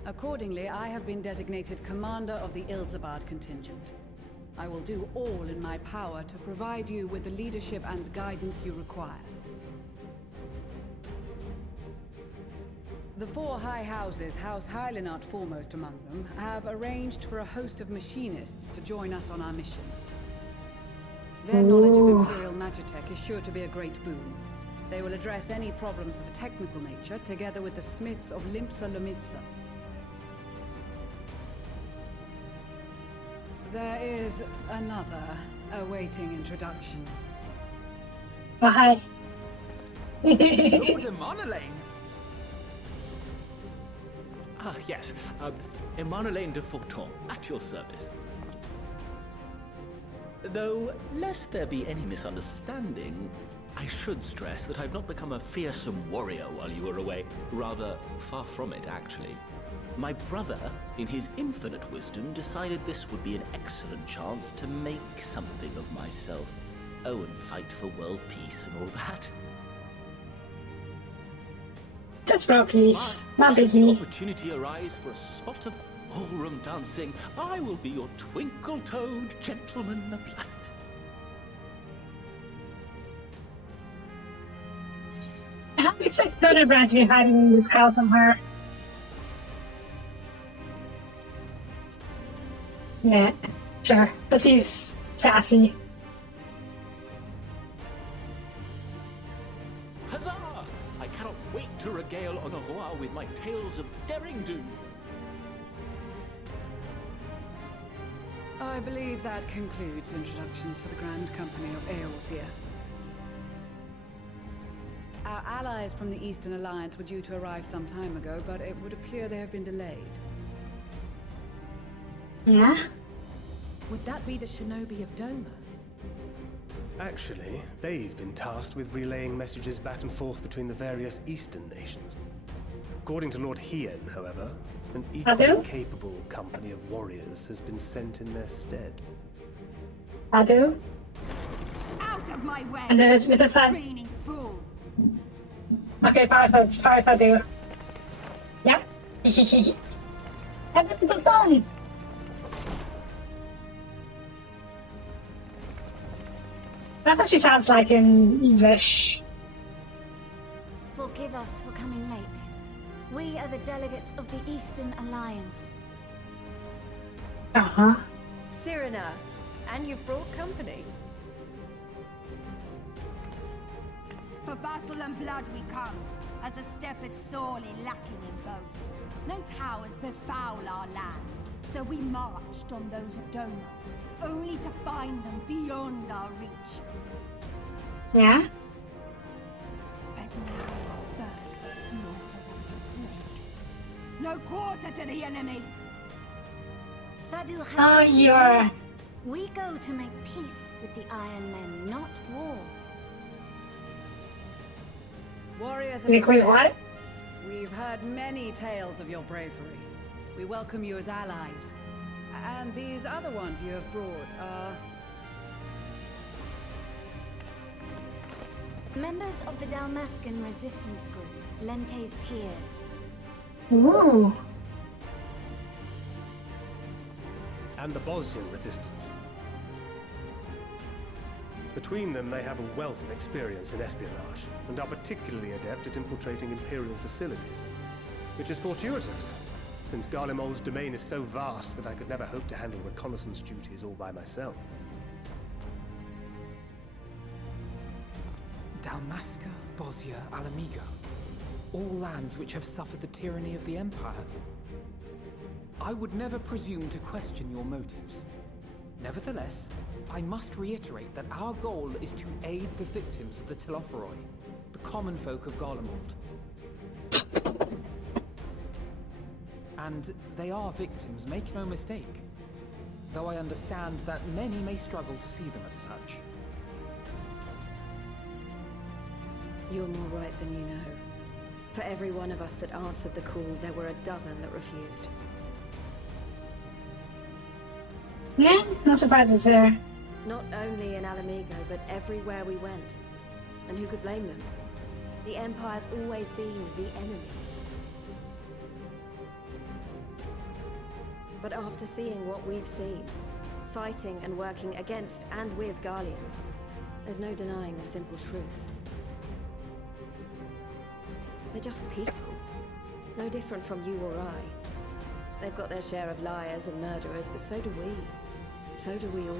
Accordingly, I have been designated commander of the Ilzabad contingent. I will do all in my power to provide you with the leadership and guidance you require. The four high houses, House Hylinart foremost among them, have arranged for a host of machinists to join us on our mission. Their knowledge of Imperial Magitech is sure to be a great boon. They will address any problems of a technical nature together with the smiths of Limpsa Lomitsa. There is another awaiting introduction. Oh, hi. Lord Emanolaine! Ah, yes. Emanolaine de Forton, at your service. Though, lest there be any misunderstanding, I should stress that I've not become a fearsome warrior while you were away. Rather, far from it, actually. My brother, in his infinite wisdom, decided this would be an excellent chance to make something of myself. Oh, and fight for world peace and all that. Just for peace. Not Should the biggie. opportunity arise for a spot of ballroom dancing, I will be your twinkle-toed gentleman of light. How do you expect Hildebrand to be hiding in this crowd somewhere? Nah, sure. But he's sassy. Huzzah! I cannot wait to regale Honoroa with my tales of daring-do. I believe that concludes introductions for the Grand Company of Eorzea. Our allies from the Eastern Alliance were due to arrive some time ago, but it would appear they have been delayed. Yeah? Would that be the shinobi of Doma? Actually, they've been tasked with relaying messages back and forth between the various Eastern nations. According to Lord Hien, however, an equally capable company of warriors has been sent in their stead. Adu? Out of my way! And then it's with the sun. Screaming fool! Okay, fast Adu. Yep. And it's the sun! That's what she sounds like in English. Forgive us for coming late. We are the delegates of the Eastern Alliance. Uh-huh. Cyrena, and you've brought company. For battle and blood we come, as the steppe is sorely lacking in both. No towers befoul our lands, so we marched on those of Doma, only to find them beyond our reach. Yeah? But now our thirst for slaughter will be slaked. No quarter to the enemy! Sadu Oh, you're... We go to make peace with the Iron Men, not war. Warriors of Wait, the steppe, what? we've heard many tales of your bravery. We welcome you as allies. And these other ones you have brought are... Members of the Dalmascan resistance group, Lente's Tears. Ooh. And the Bosnian resistance. Between them, they have a wealth of experience in espionage, and are particularly adept at infiltrating Imperial facilities. Which is fortuitous, since Garlemald's domain is so vast that I could never hope to handle reconnaissance duties all by myself. Dalmasca, Bosnia, Alamigo. All lands which have suffered the tyranny of the Empire. I would never presume to question your motives. Nevertheless, I must reiterate that our goal is to aid the victims of the Telophoroi, the common folk of Garlemald. And they are victims, make no mistake. Though I understand that many may struggle to see them as such. You're more right than you know. For every one of us that answered the call, there were a dozen that refused. Yeah, no surprises there. Not only in Alamigo, but everywhere we went. And who could blame them? The Empire's always been the enemy. But after seeing what we've seen, fighting and working against and with Garleans, there's no denying the simple truth. They're just people. No different from you or I. They've got their share of liars and murderers, but so do we. So do we all.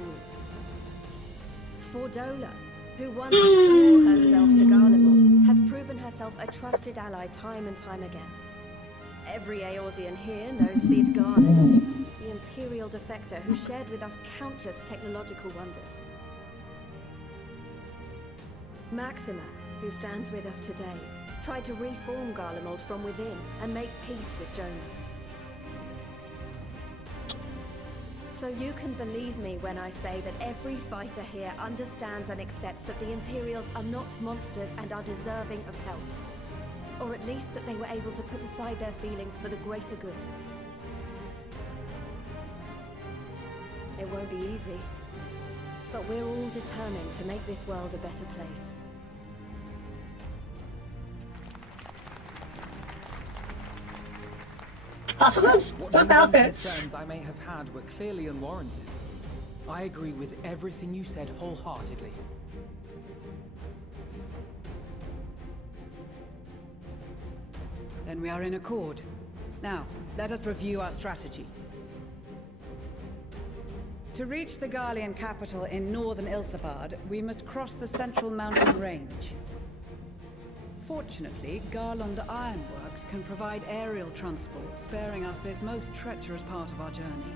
Fordola, who once swore herself to Garlemald, has proven herself a trusted ally time and time again. Every Eorzean here knows Cid Garland, the Imperial defector who shared with us countless technological wonders. Maxima, who stands with us today, tried to reform Garlemald from within and make peace with Joma. So you can believe me when I say that every fighter here understands and accepts that the Imperials are not monsters and are deserving of help. Or at least that they were able to put aside their feelings for the greater good. It won't be easy, but we're all determined to make this world a better place. Those outfits. Concerns I may have had were clearly unwarranted. I agree with everything you said wholeheartedly. Then we are in accord. Now, let us review our strategy. To reach the Garlean capital in northern Ilsabard, we must cross the central mountain range. Fortunately, Garland Ironworks can provide aerial transport, sparing us this most treacherous part of our journey.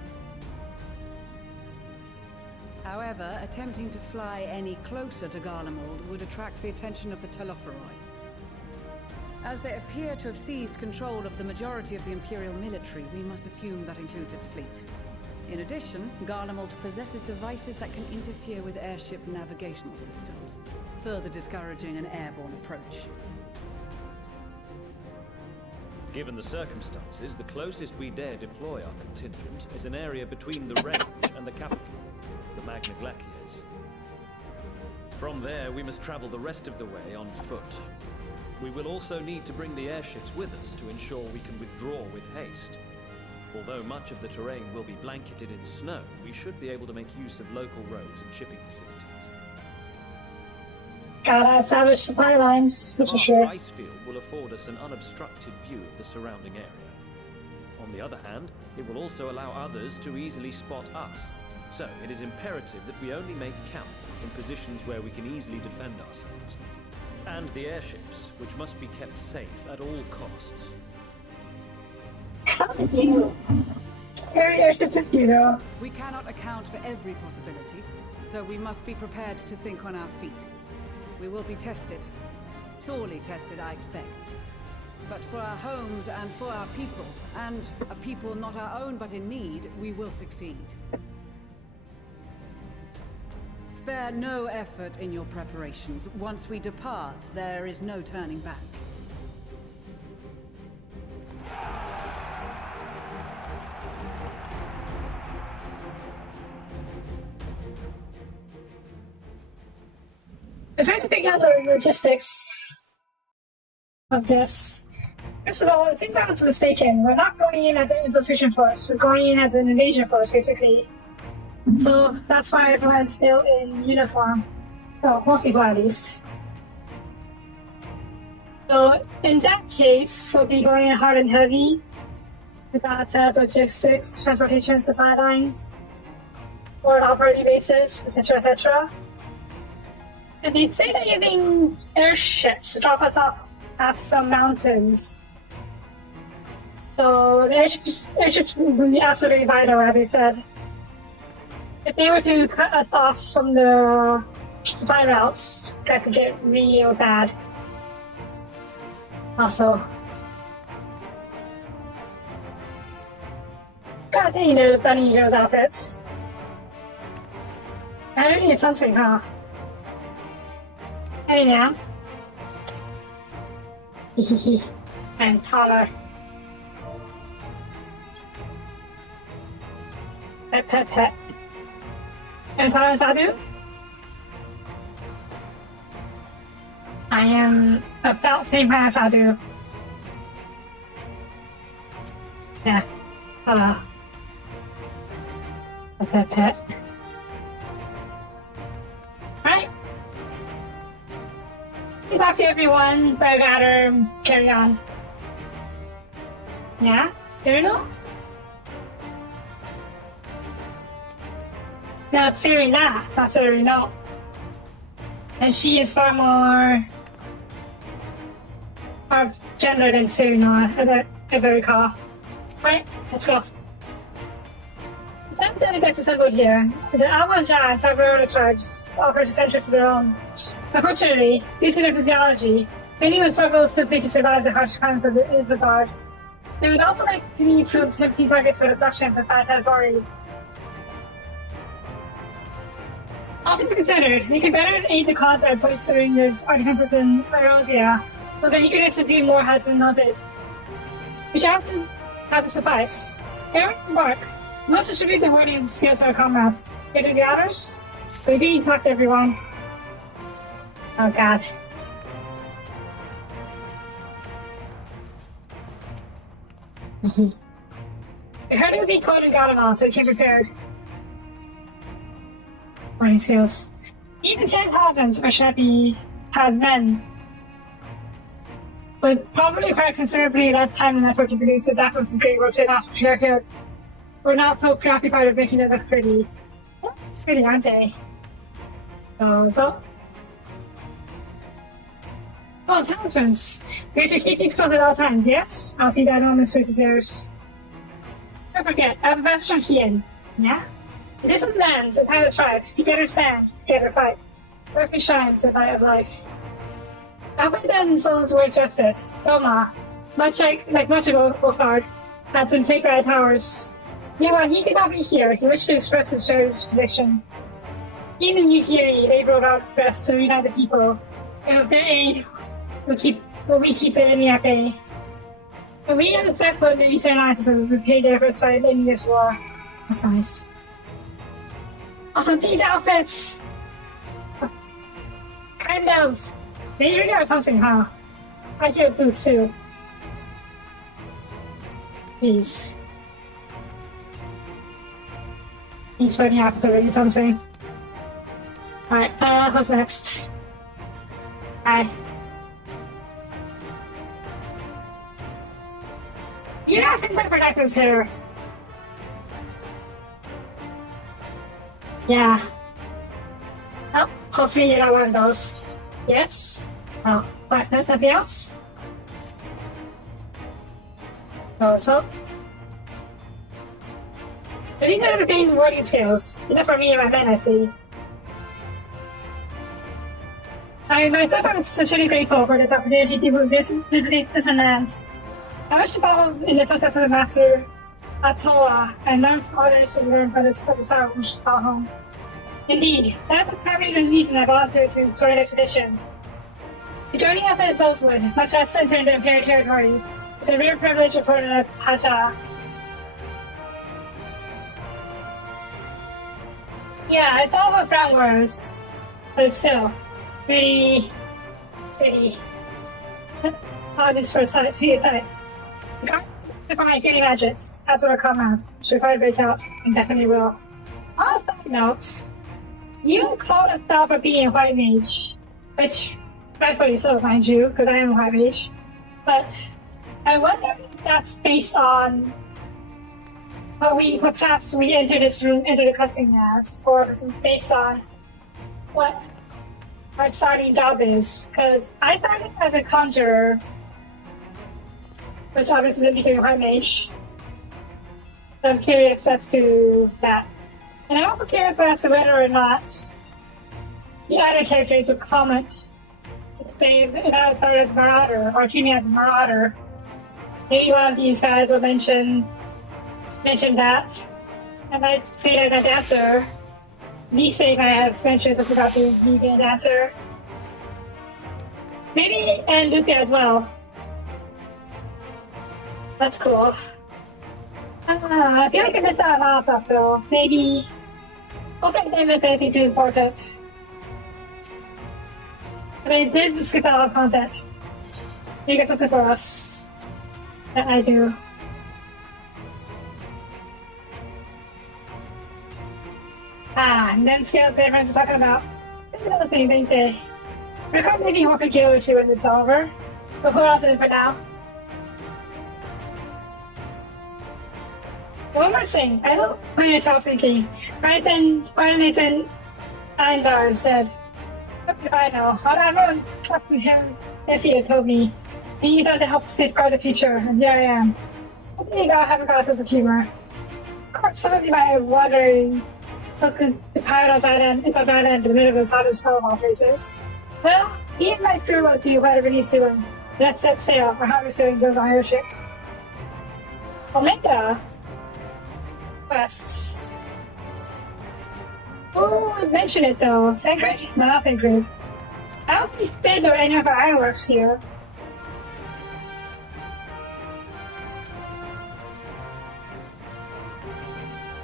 However, attempting to fly any closer to Garlemald would attract the attention of the Telophoroi. As they appear to have seized control of the majority of the Imperial military, we must assume that includes its fleet. In addition, Garlemald possesses devices that can interfere with airship navigational systems, further discouraging an airborne approach. Given the circumstances, the closest we dare deploy our contingent is an area between the range and the capital, the Magna Glaciers. From there, we must travel the rest of the way on foot. We will also need to bring the airships with us to ensure we can withdraw with haste. Although much of the terrain will be blanketed in snow, we should be able to make use of local roads and shipping facilities. Gotta establish supply lines, that's for The sure. ice field will afford us an unobstructed view of the surrounding area. On the other hand, it will also allow others to easily spot us. So, it is imperative that we only make camp in positions where we can easily defend ourselves. And the airships, which must be kept safe at all costs. How did you carry airships with you, though? We cannot account for every possibility, so we must be prepared to think on our feet. We will be tested. Sorely tested, I expect. But for our homes and for our people, and a people not our own but in need, we will succeed. Spare no effort in your preparations. Once we depart, there is no turning back. I'm trying to figure out the logistics of this. First of all, it seems like it's mistaken. We're not going in as an infiltration force. We're going in as an invasion force, basically. So that's why everyone's still in uniform. Well, most people at least. So in that case, we'll be going in hard and heavy. We've got logistics, transportation, supply lines, forward operating bases, etc., etc. And they say they're using airships to drop us off at some mountains. So the airships would be absolutely vital, as they said. If they were to cut us off from the supply routes, that could get real bad. Also, God dang, the bunny heroes outfits. I really need something, huh? Hey now. Hehehe. I'm taller. Pet pet pet. And taller as I do? I am about the same height as I do. Yeah. Hello. Pet pet pet. Right. Good luck to everyone, but I gotta carry on. Yeah? Cyrano? No, Cyrano, not Cyrano. And she is far more gender than Cyrano, if I recall. Right, let's go. Some delegates assembled here. The Alwan and several other tribes offer to send to their own. Unfortunately, due to their physiology, many would struggle simply to survive the harsh climates of the Isengard. They would also like to be approved 17 targets for abduction from Fantasy. Also be considered, they can better aid the cause by bolstering our defenses in Erosia, but their eagerness to do more has been noted. We shall have to suffice. Eric and Mark, we must distribute the word and skills to our comrades. Getting the others? We didn't talk to everyone. Oh god. I heard it would be cold in Guatemala, so came prepared. Morning skills. Even 10,000 or Shabby has men. Would probably require considerably less time and effort to produce the backwards great works in Australia. We're not so preoccupied with making it look pretty. It's pretty, aren't they? So. Oh, talismans. We have to keep these close at all times, yes? I'll see that enormous face is theirs. Don't forget, I have a message from Hien. Yeah? The distant lands and time strive, together stand, together fight. Where shines the light of life. I hope it bends souls towards justice. Doma, much like much of Ulfard, has been plagued by towers. While he could not be here, he wished to express his cherished conviction. He and Yukiri, they brought out best to unite the people, and with their aid, we keep the enemy at bay. And we have accepted the Eastern Alliance to repay their efforts by ending this war. That's nice. Also, these outfits! Kind of. They really are something, huh? I hear boots too. Jeez. Each one you have to read something. Alright, what's next? Hi. Yeah, things like protect his hair. Yeah. Oh, hopefully you're not one of those. Yes? Oh, what? Nothing else? Also? But these are the main wording skills. Enough for me and my men, I see. I myself am especially grateful for this opportunity to visit distant lands. I wish to follow in the footsteps of the master Atoa and learn from others to learn from the sorrow we should call home. Indeed, that's the primary reason I volunteered to join the expedition. Joining us at Jolswood, much less enter into Imperial territory, is a rare privilege afforded a Pacha. Yeah, it's all about ground wars, but it's still pretty. Apologies for the aesthetics. I can't pick on my healing magics, as well as comrades, so if I break out, I definitely will. On a side note, you called a stop for being a white mage, which rightfully so, mind you, because I am a white mage. But I wonder if that's based on what class we enter this room, enter the cutscene as, or if it's based on what our starting job is. Because I started as a conjurer, which obviously didn't become a white mage. So I'm curious as to that. And I'm also curious as to whether or not the other characters would comment if they started as Marauder, or treat me as Marauder. Maybe one of these guys will mention that. I might create that dancer. Nisei might have mentioned something about being a dancer. Maybe, and this guy as well. That's cool. I feel like I missed out on a lot of stuff though. Maybe. Hopefully I didn't miss anything too important. But I did skip out on content. You get something for us. That I do. And then scales that everyone's talking about. That's another thing, think they? We're probably maybe work a kill or two when it's over. But hold on to them for now. One more thing, I don't find myself thinking, why then it's in Eindar instead? What do I know? How did I know Captain him if he had told me? He thought to help safeguard the future, and here I am. I think I haven't got a sense of humor. Of course, some of you might be wondering, look at the pirate on that end, it's on that end in the middle of the sun snow of all places. Well, he and my crew will do whatever he's doing. Let's set sail for harvesting those iron ships. Omega quests. Oh, mention it though. Sacred? No, not sacred. I don't think Spid or any of our ironworks here.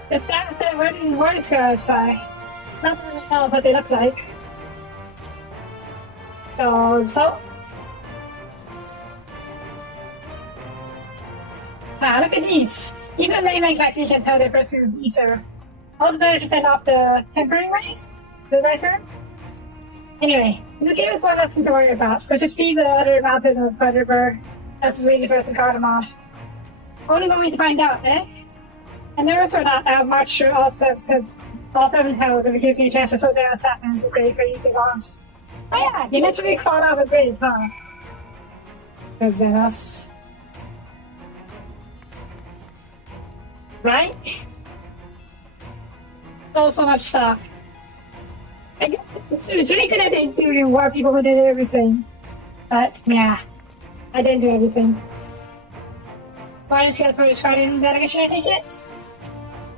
The fact that where it's satisfy. Not really tell what they look like. So. Wow, look at these. Even Layman Clackney can tell their person with Ether. All the better to fend off the temporary race? Is that right term? Anyway, the game is one nothing to worry about, but just these other mountain of Bud River that's waiting for us to guard them on. Only one way to find out, eh? And nervous or not, I'll march through all seven hells if it gives me a chance to put down Sappin's the grave for anything else. Oh yeah, you literally crawled out of the grave, huh? Because then us. Right? Oh, so much stuff. It's really good at doing war people who did everything. But, yeah. I didn't do everything. Why did you guys probably try to delegation, I take it?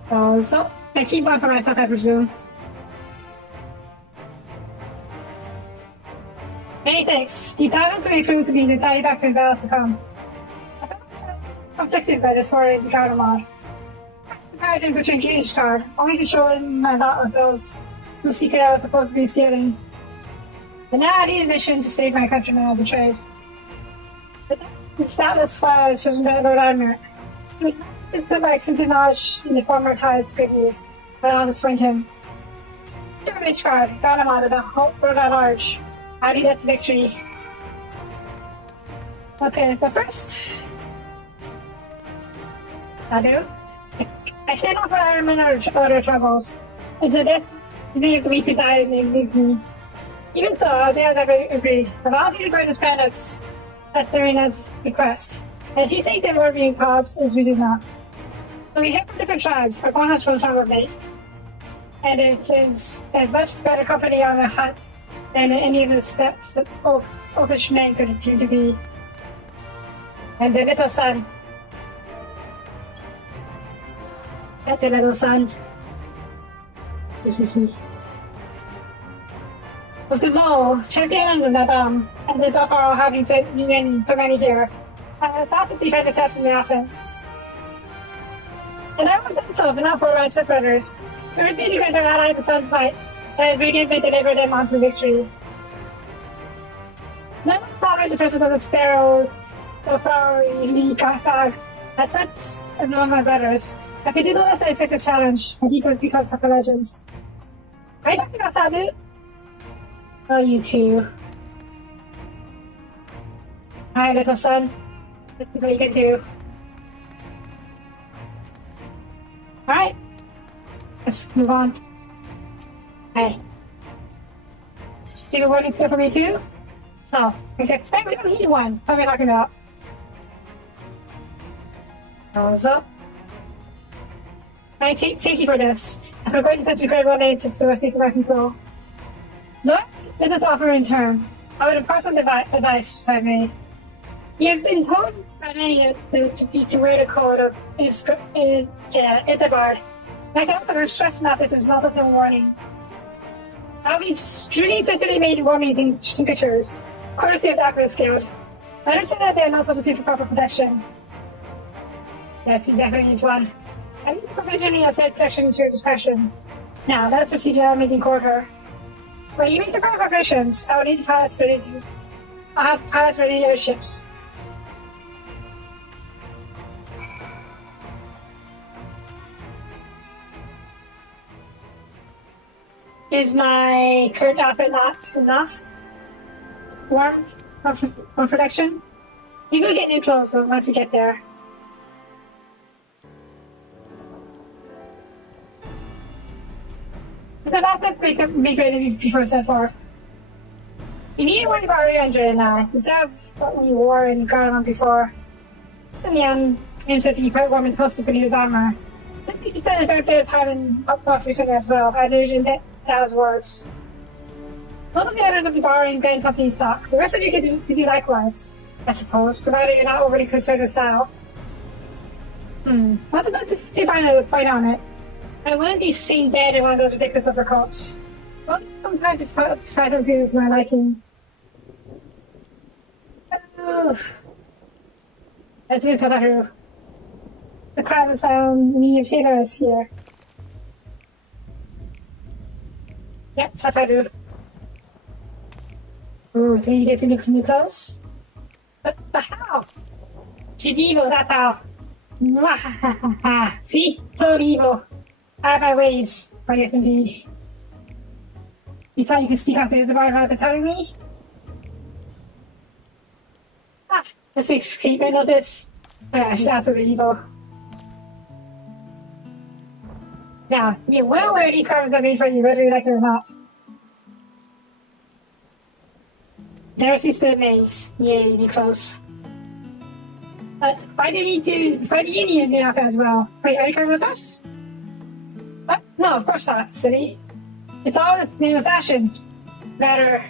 So, I keep one for myself, I presume. Many thanks. These islands may prove to be the tiny back in battles to come. I'm conflicted by this foray into Garlemald. I prepared him to engage card, only to show him a lot of those whose secret I was supposed to be scaling. But now I need a mission to save my countrymen I betrayed. But the status file is chosen by Lord Armeric. He put my extensive knowledge in the former ties good news, but I'll disappoint him. Terminate card, Garlemald and the whole world at large. How do you get to victory? Okay, but first... I do? I can't offer Ironman or other troubles. It's a death many of the weak to die and they leave me. Even so, I'll say as I've agreed. I've asked you to join the planets at Serena's request. And she thinks they were being called if you did not. So we hear from different tribes, but one has from Tribe of Lake. And it is as much better company on the hunt than any of the steps that Oakish men could appear to be. And the little son. That's the little son. With the mole, champion and the bomb, and the Doppel having so many here, I thought that defend the thefts in the absence. And I would have done so if not for my stepbrothers. There was many render allies at Sun's fight, and as Brigade may deliver them on to victory. Then I followed the presence of the Sparrow, the flowery Lee Kathag, as that's among my brothers. I could do the less I accept this challenge, and he took because of the legends. Are you talking about Sabu? Oh, you two. Alright, little son. Let's see what you can do. Alright. Let's move on. Hey. See the warning's good for me too? So, I guess we don't need one. What are we talking about? Thumbs up. I take safety for this. If we're going to such a great one, it's just to escape my control. Look, this is offer in turn. I would impart some advice if I may. You've been told by many to wear the code of Ithagard. I can also stress enough that it's not a warning. I'll be truly specially made warning tinctures, courtesy of the Aquarius Guild. I understand that they are not substitute for proper protection. Yes, he definitely needs one. I need provisioning outside protection to your discretion. Now, let's proceed to our meeting quarter. When you make the fire operations, I will need pilots ready to... I'll have pilots ready airships. Is my current outfit not enough? Warm for protection? You will get new clothes though once you get there. The last let's make great before set forth. You need to worry about your injury now. You still have what you wore and got on before. The man said that you quite warm and close to his armor. I think he spent a fair bit of time in up recently as well. I did in those words. Most of the others will be borrowing Grand Company stock. The rest of you could do likewise, I suppose, provided you're not overly concerned with style. Not about to find a point on it. I wouldn't be seen dead in one of those ridiculous overcoats. Well, sometimes to try to do to my liking. Let's move through. The crowd is me and Taylor is here. Yep, that's what I do. Ooh, do you get to look new clothes? But how? She's evil, that's how. See? Totally evil. I have my ways, but yes indeed. You thought you could sneak out the survivor without telling me? Ah, the sixth statement of this. Yeah, she's absolutely evil. Now, you're well aware these garments are made for you, whether you like it or not. Never cease to amaze. Yay, new clothes. But why do you need a new outfit as well? Wait, are you coming with us? What? No, of course not, silly. It's all in the name of fashion. Matter.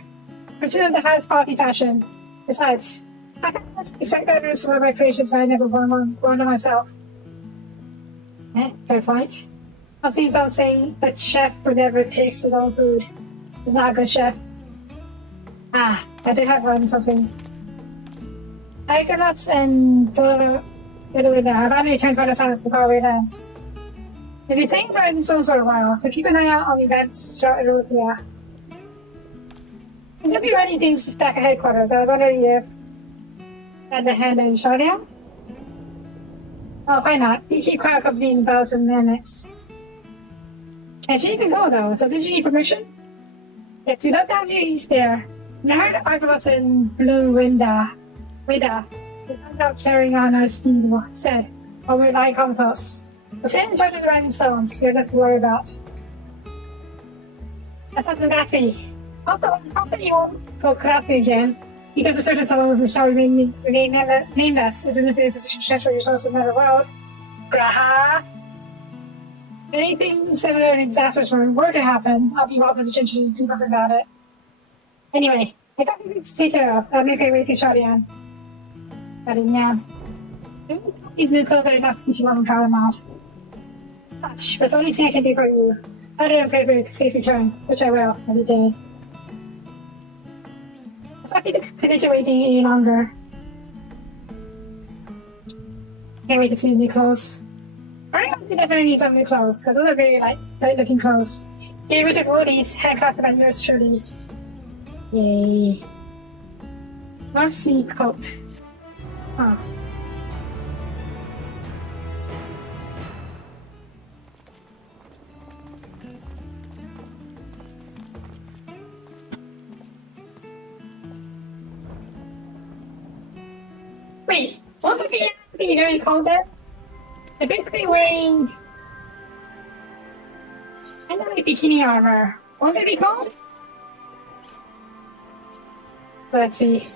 Pursuit the highest quality fashion. Besides, I can expect better to some of my creations I never worn on myself. Fair point. Something about saying a chef who never takes his own food is not a good chef. Ah, I did have one something. Argonauts and Italy now. I've already returned from the silence to Corporeal events. If you're taking part in some sort of while, so keep an eye out on events throughout Italy. I'm gonna be running things back at headquarters. I was wondering if at the hand and showdown? Oh, why not? You keep quiet a couple bells and minutes. Can't you even go though? So did you need permission? If you look down here, he's there. And I heard Argonauts and Blue Winda. Is out carrying on our steed said, or we're lying come close. We're sitting in charge of the Rising Stones, we have less to worry about. That's not exactly. Also, the company won't go crafty again, because a certain someone who shall remain nameless is in a good position to transfer yourselves to another world. Graha! Anything similar to disasters were to happen, I'll be well positioned to do something about it. Anyway, I got things to take care of. I'll make my way to Shadian. Yeah. These new clothes are enough to keep you warm and calm out. Gosh, but it's the only thing I can do for you. I don't pray for a safe return, which I will, every day. It's not going to continue waiting any longer. Can't wait to see the new clothes. I definitely need some new clothes, because those are very light-looking clothes. Hey, Richard Woody's handcrafted by yours truly. Yay. North Sea coat. Huh. Wait, won't it be very cold there? They're basically wearing kind of like bikini armor. Won't it be cold? Let's see.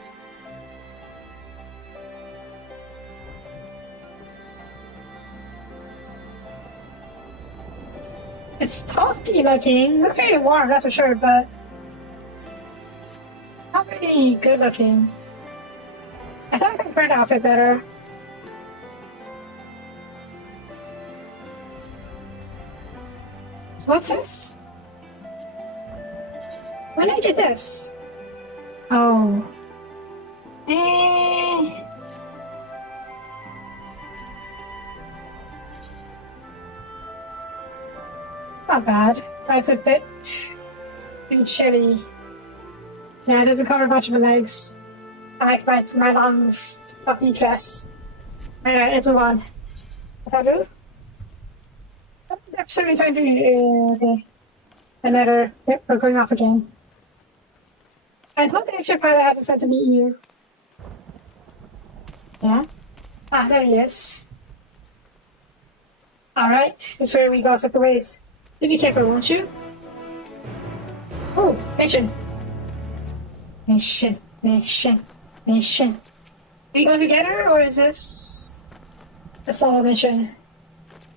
It's toasty looking. Looks really warm, that's for sure, but not really good looking. I thought I could wear the outfit better. So what's this? When did I get this? Oh. Not bad, but it's a bit chilly. Yeah, it doesn't cover much of my legs. I like my long, fluffy dress. Alright, let's move on. What do I do? I'm certainly trying to do okay. And letter. Yep, we're going off again. I thought the extra pilot had to send to meet you. Yeah? Ah, there he is. Alright, this is where we go separate ways. You be careful, won't you? Oh, mission. Mission. We go together, or is this a solo mission?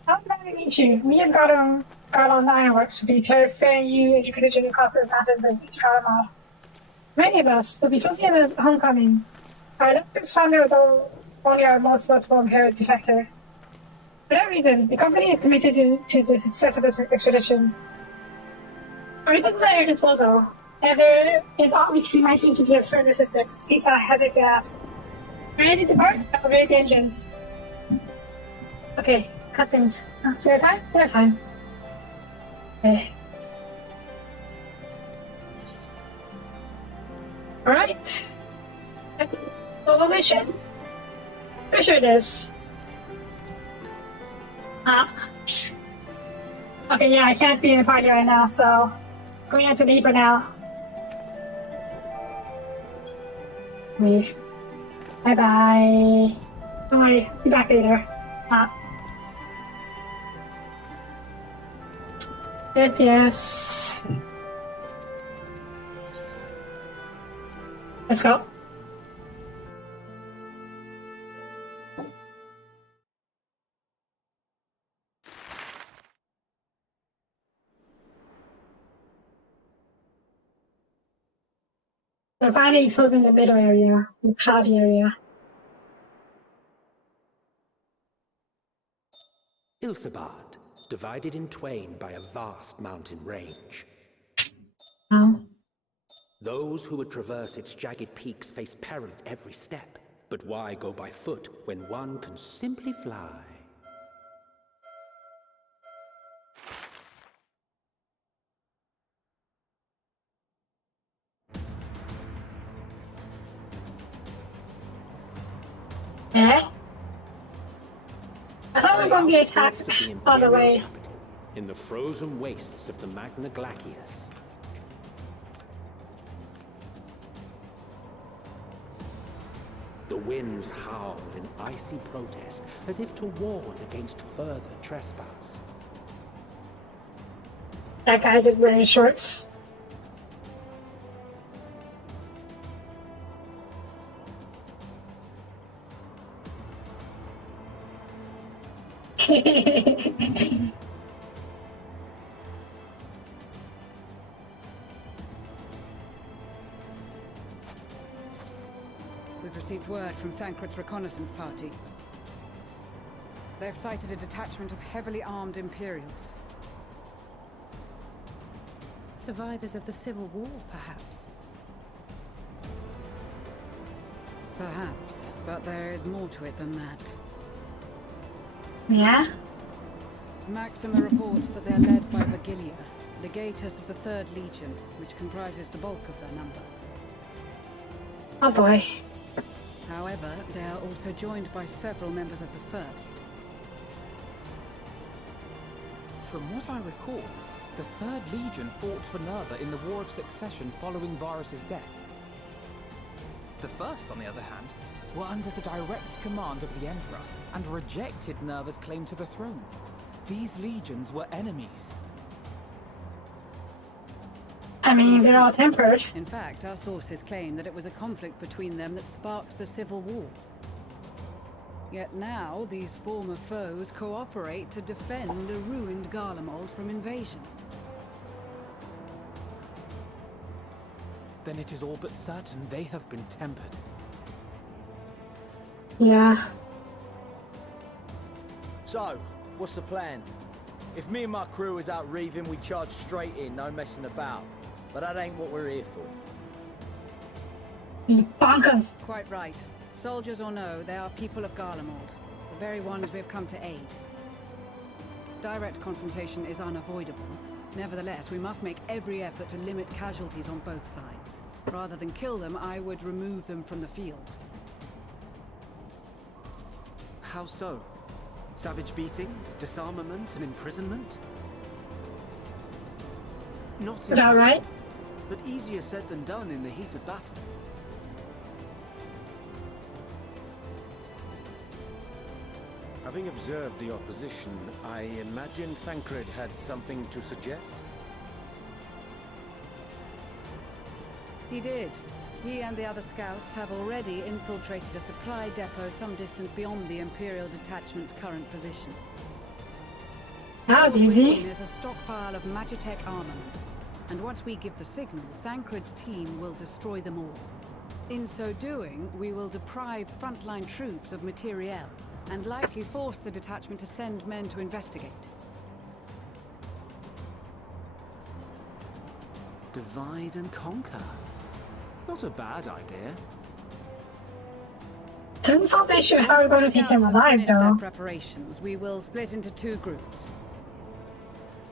How glad to meet you. Me and got on the Ironworks will be ferrying you and your contingent across the mountains of each Karamar. Many of us will be associated with homecoming. Our electors found there was only our most notable inherent defector. For that reason, the company is committed to the success of this expedition. Our resources are at your disposal, and there is all we might do to be of certain assistance. Please not hesitate to ask. Ready to depart? Upgrade the engines. Okay, cut things. Do you have time? You have time. Okay. Alright. Global mission? Pretty sure it is. Okay, yeah, I can't be in a party right now, so going to have to leave for now. Leave. Bye bye. Don't worry, be back later. Yes. Let's go. We're finally exposing the middle area, the cloudy area. Ilsebard, divided in twain by a vast mountain range. Oh. Those who would traverse its jagged peaks face peril at every step. But why go by foot when one can simply fly? Eh? I thought we were going to be attacked all the way. In the frozen wastes of the Magna Glacius. The winds howl in icy protest, as if to warn against further trespass. That guy just wearing shorts. We've received word from Thancred's reconnaissance party. They've sighted a detachment of heavily armed Imperials. Survivors of the Civil War, perhaps? Perhaps, but there is more to it than that. Yeah? Maxima reports that they're led by Vergilia, legatus of the 3rd Legion, which comprises the bulk of their number. Oh boy. However, they are also joined by several members of the 1st. From what I recall, the 3rd Legion fought for Nerva in the War of Succession following Varus's death. The 1st, on the other hand, were under the direct command of the Emperor and rejected Nerva's claim to the throne. These legions were enemies. I mean, they're all tempered. In fact, our sources claim that it was a conflict between them that sparked the Civil War. Yet now, these former foes cooperate to defend a ruined Garlemald from invasion. Then it is all but certain they have been tempered. Yeah. So, what's the plan? If me and my crew is out reaving, we charge straight in, no messing about. But that ain't what we're here for. You bonk 'em. Quite right. Soldiers or no, they are people of Garlemald, the very ones we have come to aid. Direct confrontation is unavoidable. Nevertheless, we must make every effort to limit casualties on both sides. Rather than kill them, I would remove them from the field. How so? Savage beatings, disarmament, and imprisonment? Not Is that right? but easier said than done in the heat of battle. Having observed the opposition, I imagine Thancred had something to suggest? He did. He and the other scouts have already infiltrated a supply depot some distance beyond the Imperial detachment's current position. That was easy. There's a stockpile of Magitech armaments, and once we give the signal, Thancred's team will destroy them all. In so doing, we will deprive frontline troops of materiel, and likely force the detachment to send men to investigate. Divide and conquer. Not a bad idea. Turns out they should have going to take them Scouts have alive, finished their though. preparations. We will split into 2 groups.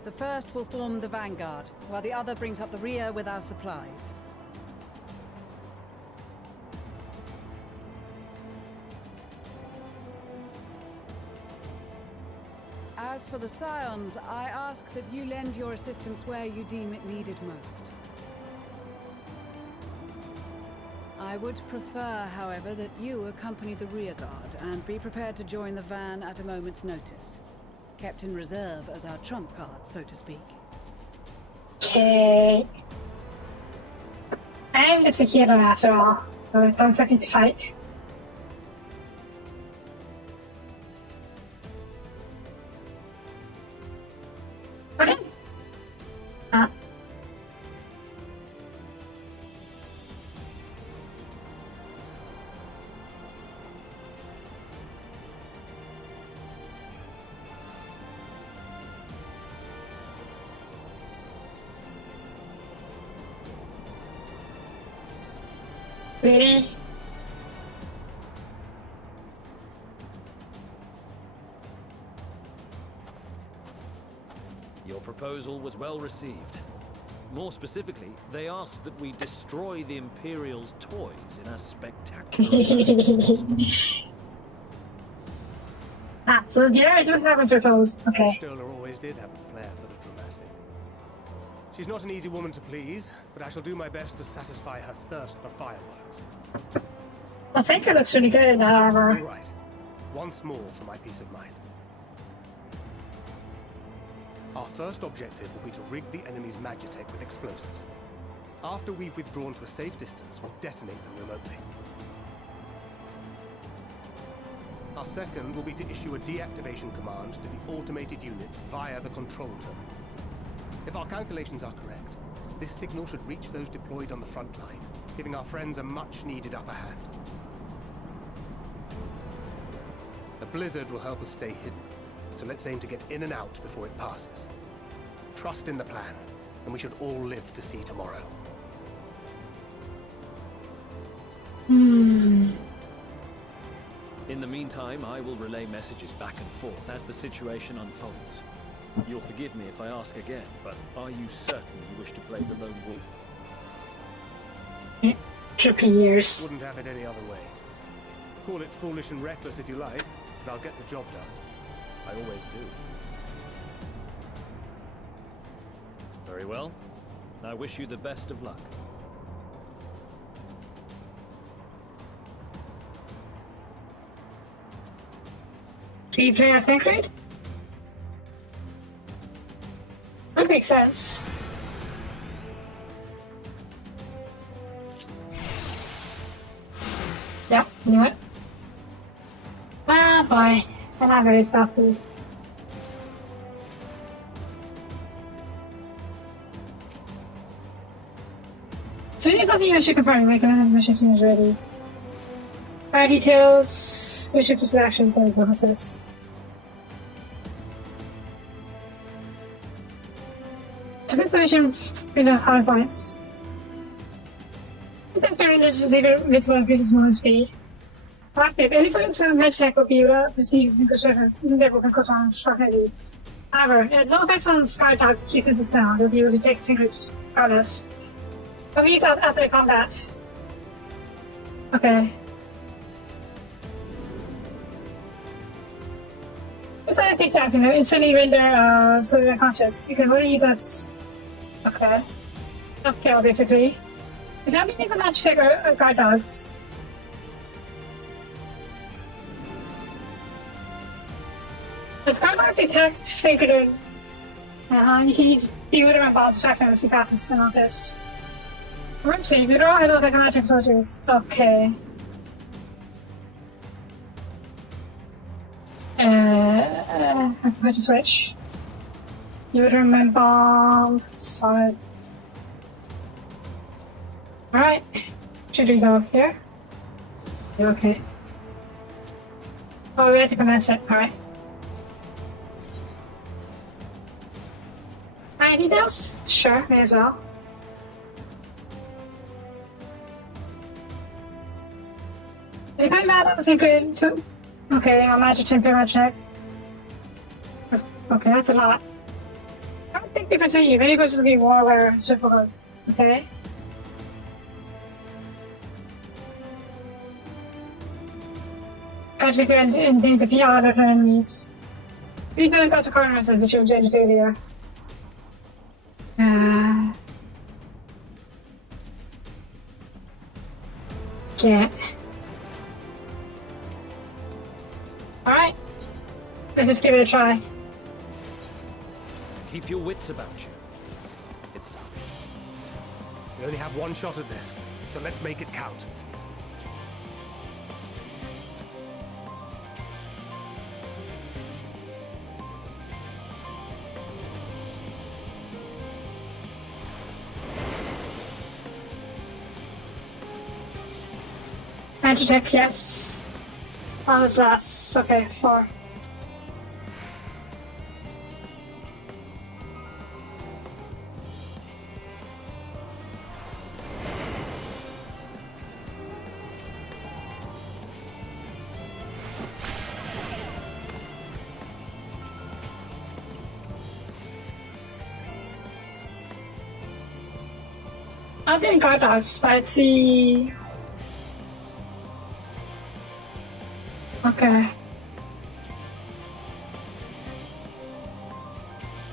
The first will form the vanguard, while the other brings up the rear with our supplies. As for the Scions, I ask that you lend your assistance where you deem it needed most. I would prefer, however, that you accompany the rearguard and be prepared to join the van at a moment's notice. Kept in reserve as our trump card, so to speak. Okay. I'm just a hero after all, so don't look to fight. Okay. Really? Your proposal was well received. More specifically, they asked that we destroy the Imperial's toys in a spectacular So yeah, I do have a turtles. Okay. Stoller always did have a flair for the dramatic. She's not an easy woman to please, but I shall do my best to satisfy her thirst for fireworks. I think it looks really good in that armor. All right. Once more for my peace of mind. Our first objective will be to rig the enemy's magitech with explosives. After we've withdrawn to a safe distance, we'll detonate them remotely. Our second will be to issue a deactivation command to the automated units via the control terminal. If our calculations are correct, this signal should reach those deployed on the front line, giving our friends a much-needed upper hand. The blizzard will help us stay hidden, so let's aim to get in and out before it passes. Trust in the plan, and we should all live to see tomorrow. In the meantime, I will relay messages back and forth as the situation unfolds. You'll forgive me if I ask again, but are you certain you wish to play the lone wolf? Trippy years. Wouldn't have it any other way. Call it foolish and reckless if you like, but I'll get the job done. I always do. Very well. I wish you the best of luck. Do you play as Sacred? That makes sense. Yeah, you know what? Ah, boy. I'm not very stealthy. So there's nothing I should confirm, like another mission seems ready. Fire details, mission pursuit actions, and bonuses. So this mission, hard points. The parent is even visible increases movement speed. Active. Anytime some magitech will be able to receive single shipments, even they will control on short-sighted. However, it had no effects on Sky Dog's key senses now. They'll be able to take singles regardless. But these are after combat. Okay. It's I think that, instantly render something unconscious. You can only use that. Okay. Okay, basically. You can't be the magitech or guard dogs. It's kind of like detect sacred and you can use beauty and ball to check them as he passes to notice. Let's see, we draw like magic soldiers. Okay. I can put a switch. Uterine and bomb. Solid. Alright. Should we go up here? Okay. Oh, we have to commence it. Alright. Any details? Sure, may as well. They kind of mad at the same grade too. Okay, I'm magic check, magic. Okay, that's a lot. I don't think they can say you. Maybe it's just gonna be war where ship goes. Okay. Catch me through and think the PR of enemies. We couldn't got to corners of the ship journey failure. Get. Alright. Let's just give it a try. Keep your wits about you. It's done. We only have one shot at this, so let's make it count. Magitech, yes. What was last? Okay, 4. I was in Gardas, but let's see. Okay.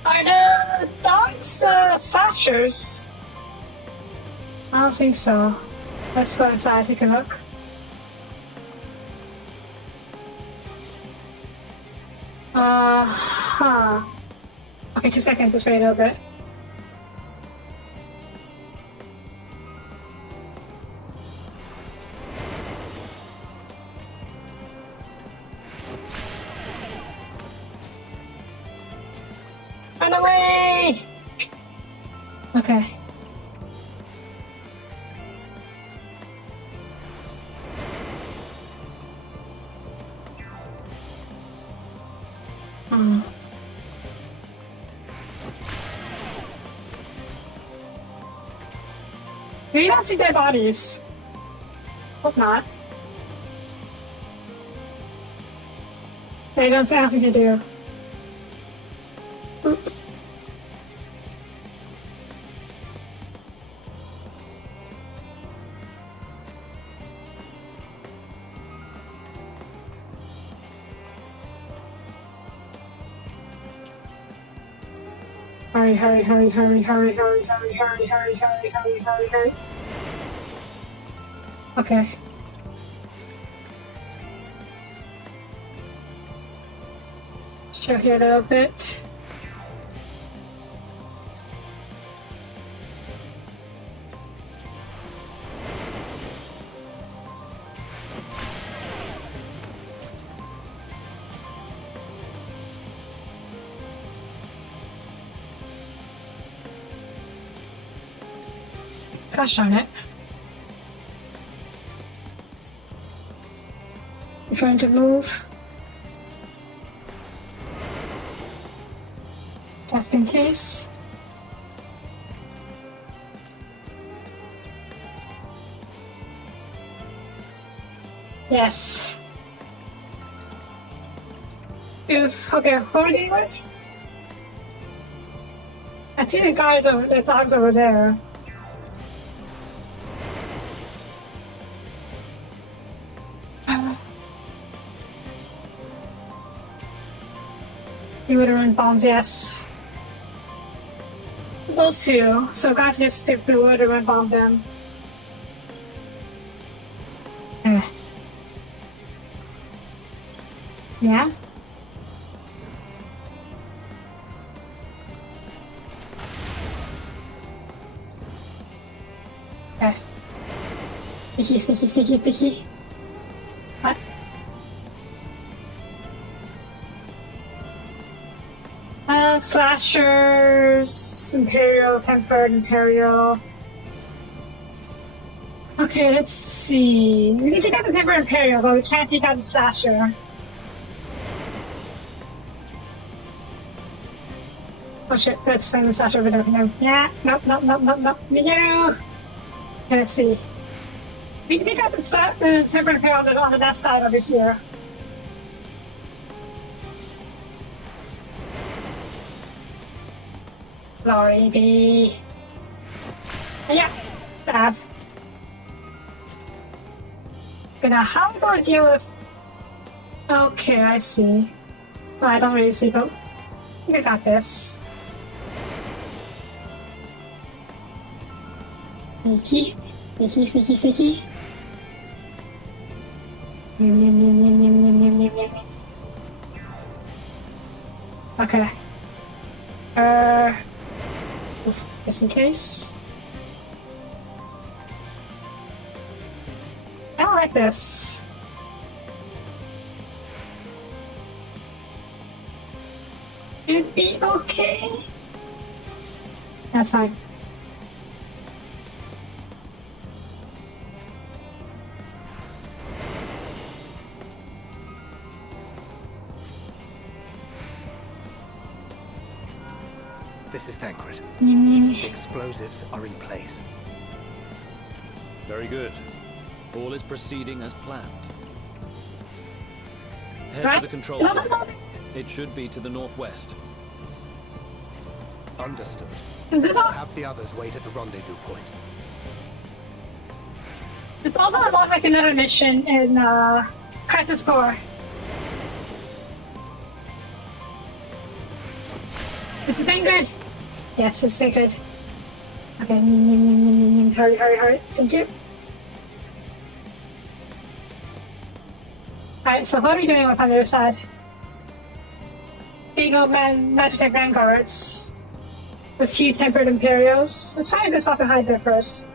Are the dogs the slashers? I don't think so. Let's go inside, take a look. Huh. Okay, 2 seconds, just wait a little bit. Run away! Okay. We don't see dead bodies. Hope not. They don't say anything to do. Hurry, hurry, hurry, hurry, hurry, hurry, hurry, hurry, hurry, hurry, hurry, hurry, hurry. Okay. Show here a little bit. Gosh darn it. I'm trying to move. Just in case. Yes. Okay, who are you with? I see the guys over, the dogs over there. You would have run bombs, yes. Those two. So guys just would have run bomb them. Yeah? Okay. Sticky, sticky, sticky, sticky. What? Slashers, Imperial, Tempered, Imperial. Okay, let's see. We can take out the Tempered Imperial, but we can't take out the Slasher. Oh shit, let's send the Slasher over there for him. Yeah, nope, nope, nope, nope, nope. No! Okay, let's see. We can take out the Tempered Imperial on the left side over here. Glory be. Yeah, bad. But now, how am I going to deal with... Okay, I see. Well, I don't really see, but we got this. Sneaky, sneaky, sneaky, sneaky. Okay. Just in case. I don't like this. It'd be okay. That's fine. This is Thancred. The explosives are in place. Very good. All is proceeding as planned. Head Right. to the control center. It should be to the northwest. Understood. Have the others wait at the rendezvous point. It's also a lot like another mission in Crisis Core. Is the thing good? Yes, it's very good. Okay, hurry. Thank you. Alright, so what are we doing on the other side? Big old man, Magitech Vanguards. A few tempered Imperials. Let's find a good spot to hide there first.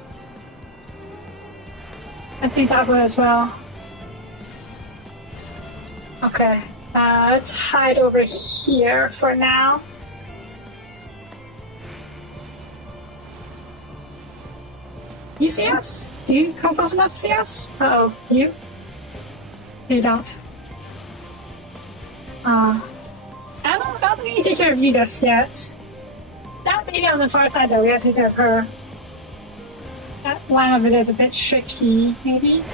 I think that one as well. Okay, let's hide over here for now. You see us? Do you come close enough to see us? Uh-oh, do you? You don't. I don't need to take care of you just yet. That lady on the far side though, we have to take care of her. That line over there is a bit tricky, maybe?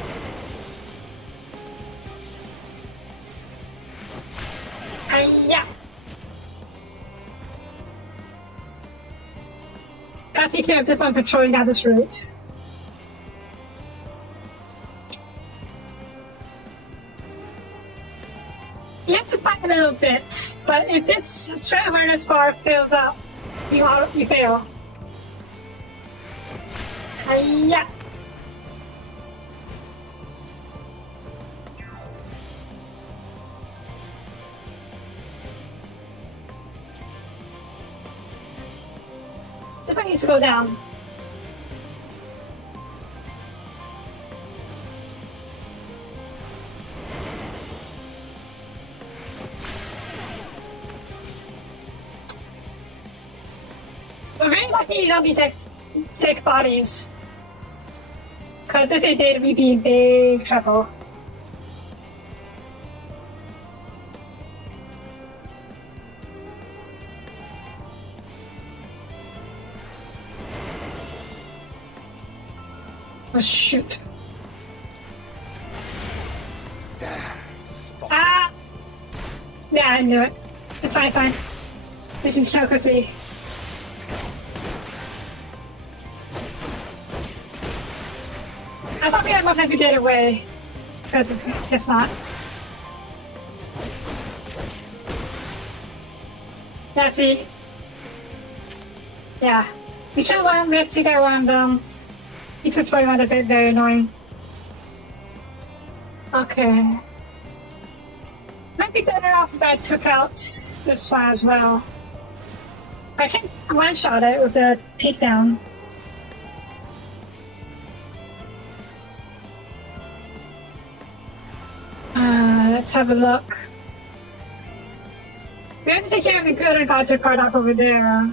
Yeah. Gotta take care of this one patrolling down this route. You have to fight a little bit, but if its strength awareness bar fills up, you fail. Yeah. This one needs to go down. We're very lucky you don't detect bodies. Because if they did, we'd be in big trouble. Oh shoot. Damn, spotted. Ah! Yeah, I knew it. It's fine. We should kill quickly. I thought we had enough time to get away. But I guess not. Yeah, see? Yeah. We should have let to get around them. He took 21 a bit very annoying. Okay. Might be better off if I took out this one as well. I can one-shot it with the takedown. Let's have a look. We have to take care of the good and got your card off over there.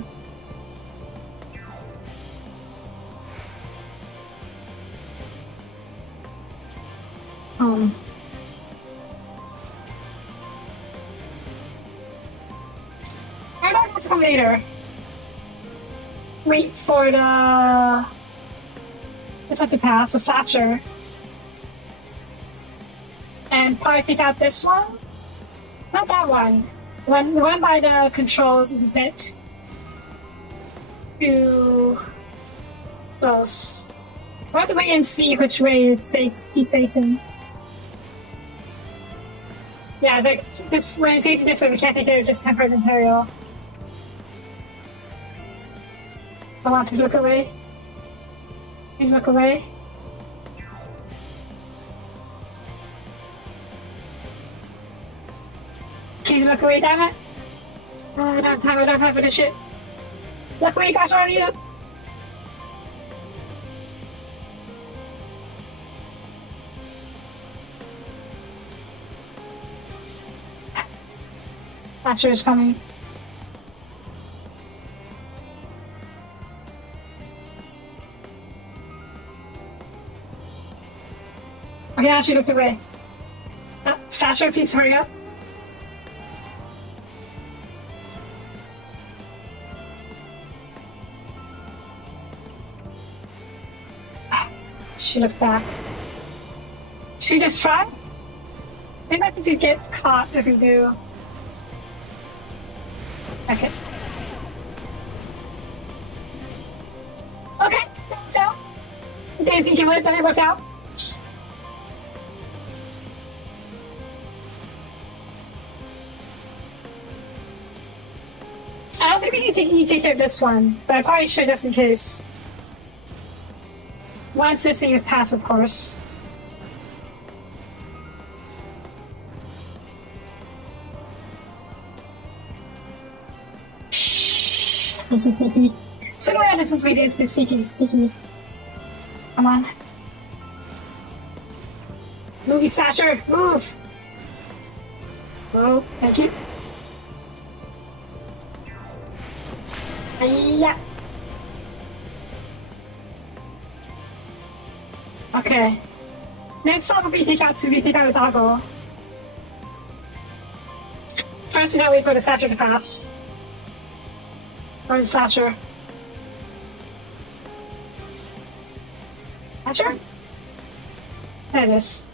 Let's come later. Wait for the... Let's have to pass the stature. And probably take out this one? Not that one. The one by the controls is a bit too close. We'll have to wait and see which way he's facing. Yeah, when he's facing this way, we can't take care of this tempered material. I want to look away. Please look away. Please look away, damn it. I don't have time for this shit. Look away, gosh on you. Thatcher is coming. Okay, now she looked away. Thatcher, please hurry up. She looked back. Should we just try? Maybe I think get caught if we do. Okay. Okay, down. Didn't think you would, but it worked out. you take care of this one, but I probably should just in case. Once this thing is passed, of course. Sneaky, sneaky. So do I have since we did the sneaky, sneaky. Come on. Movie stature, move! Oh, thank you. Yeah. Okay. Next up will be take out a doggo. First, we gotta wait for the stature to pass. Where's the stature? Stature? There it is.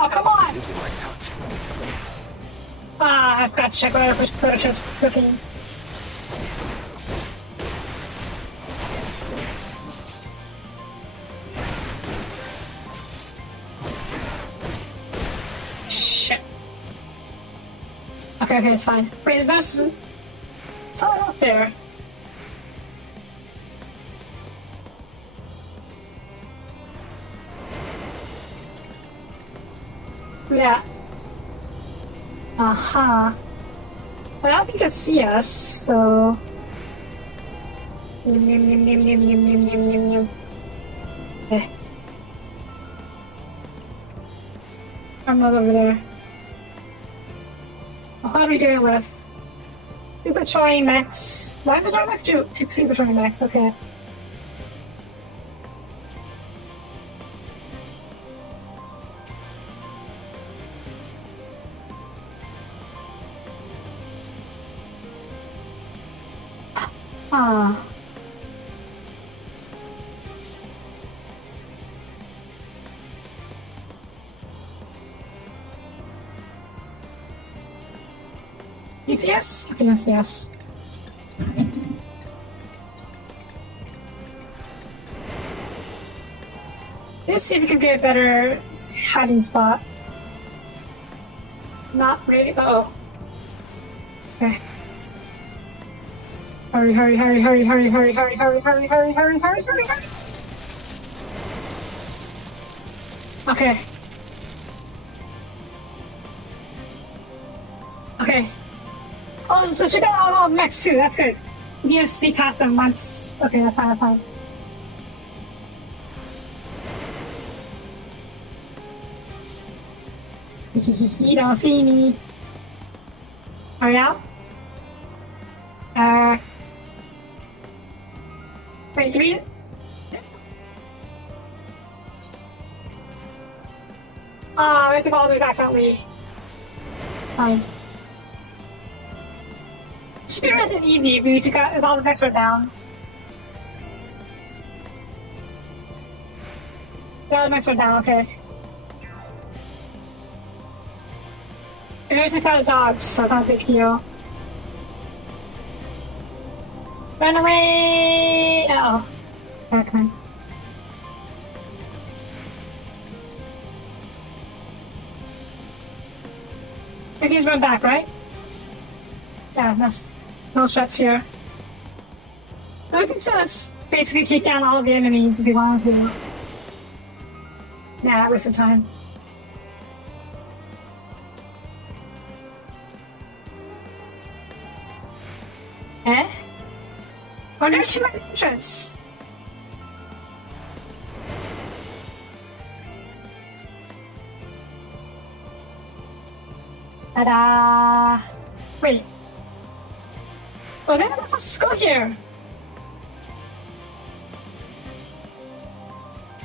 Oh, come on! Losing my touch. Ah, I've got to check whatever purchase cooking. Shit. Okay, it's fine. Wait, is this someone up there? Yeah. But I don't think you can see us, so... Okay. I'm not over there. What are we doing with? Two patrolling mechs. Why did I make two patrolling mechs? Okay. Yes? Okay, yes. Let's see if we can get a better hiding spot. Not really. Uh-oh. Okay. Hurry, hurry, hurry, hurry, hurry, hurry, hurry, hurry, hurry, hurry, hurry, hurry, hurry, hurry. Okay. Okay. Oh, so she got all of mechs too, that's good. We can just sneak past them once. Okay, that's fine, that's fine. You don't see me. Hurry up. Wait, do we... Oh, we have to go all the way back, don't we? Fine. Should be really easy if we took out if all the mechs are down. Yeah, the mechs are down, okay. We never took out the dogs, so it's not a big deal. Run away! Uh oh. That's fine. I can just run back, right? Yeah, that's no stress here. So we can just basically kick down all of the enemies if we wanted to. Nah, waste of time. Eh? Oh, there's too many entrance. Ta-da! Wait. Oh, then let's just go here.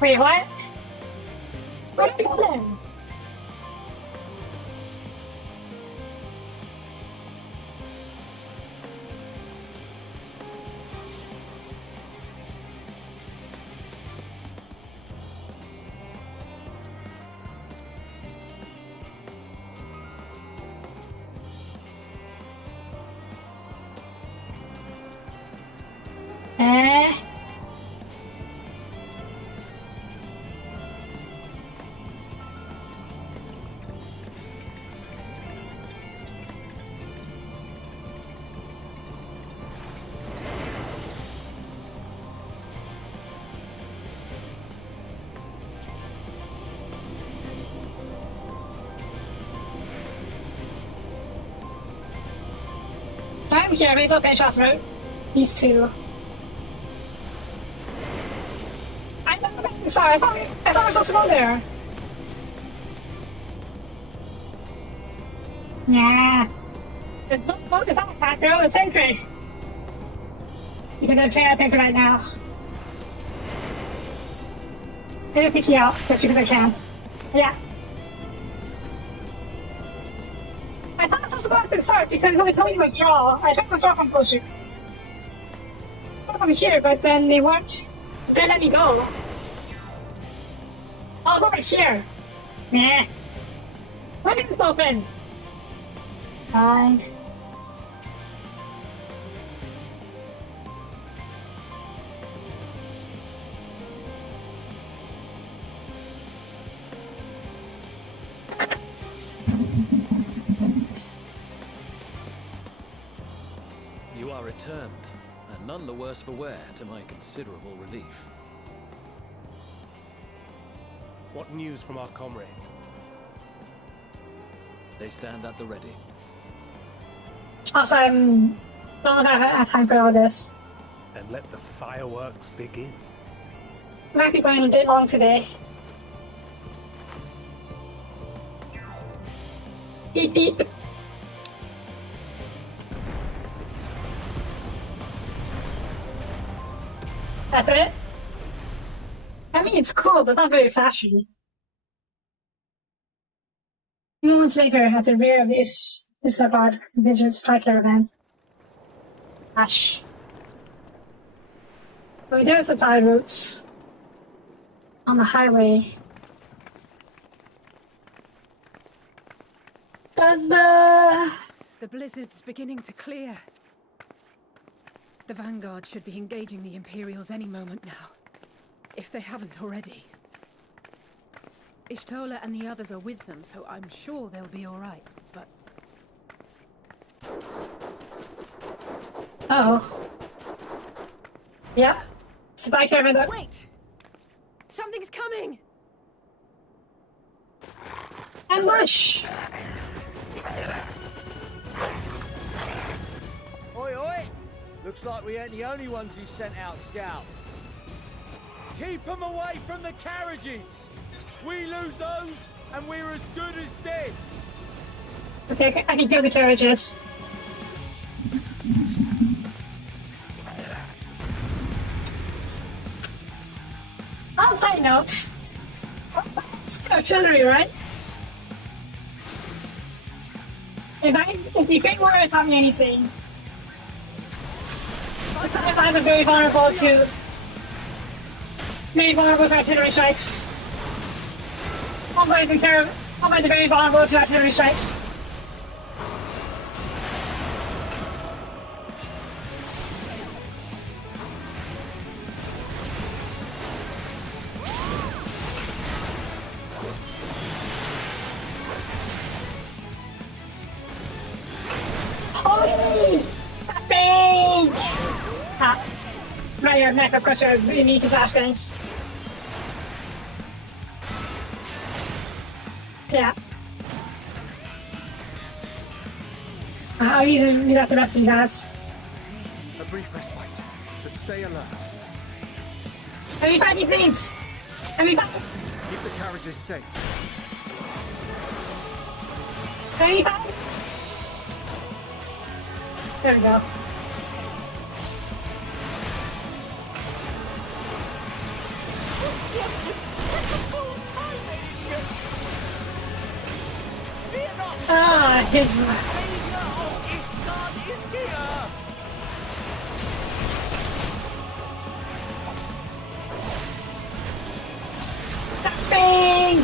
Wait, what? Where did we go then? Meh. I'm here, he's open shots about these two. Sorry, I thought we were supposed to go there. Yeah. Don't focus on that girl, it's sentry. Because I'm playing sentry right now. I'm gonna pick you out just because I can. Yeah. I thought I was supposed to go after the start because nobody told me to withdraw. I tried to withdraw from bullshit. From here, but then they weren't. They let me go. I was over here. Meh. Why didn't it open? Fine. You are returned, and none the worse for wear, to my considerable relief. What news from our comrades? They stand at the ready. Also, I'm not gonna have time for all this. Then let the fireworks begin. Might be going a bit long today. Beep beep. That's it? I mean, it's cool, but it's not very flashy. Moments later, at the rear of this Isabard Vigil's Spy Caravan. Ash. So there are supply routes on the highway. The blizzard's beginning to clear. The Vanguard should be engaging the Imperials any moment now, if they haven't already. Ishtola and the others are with them, so I'm sure they'll be all right, but... Oh. Yep. Spy Caravan. Wait! Something's coming! Ambush! Oi, oi! Looks like we ain't the only ones who sent out scouts. Keep them away from the carriages! We lose those, and we're as good as dead! Okay, I can kill the carriages. On side note, it's artillery, right? If the Great Warrior taught me anything, if I'm very vulnerable to artillery strikes. Convoys and convoys are very vulnerable to artillery strikes. Holy! That's big! Ah. Right here, neck, of course, you really need to flashbangs. Yeah. I'll even leave out the rest of you guys. A brief respite, but stay alert. Everybody, please! Everybody! Keep the carriages safe. Everybody! There we go. Ah, his. That's big!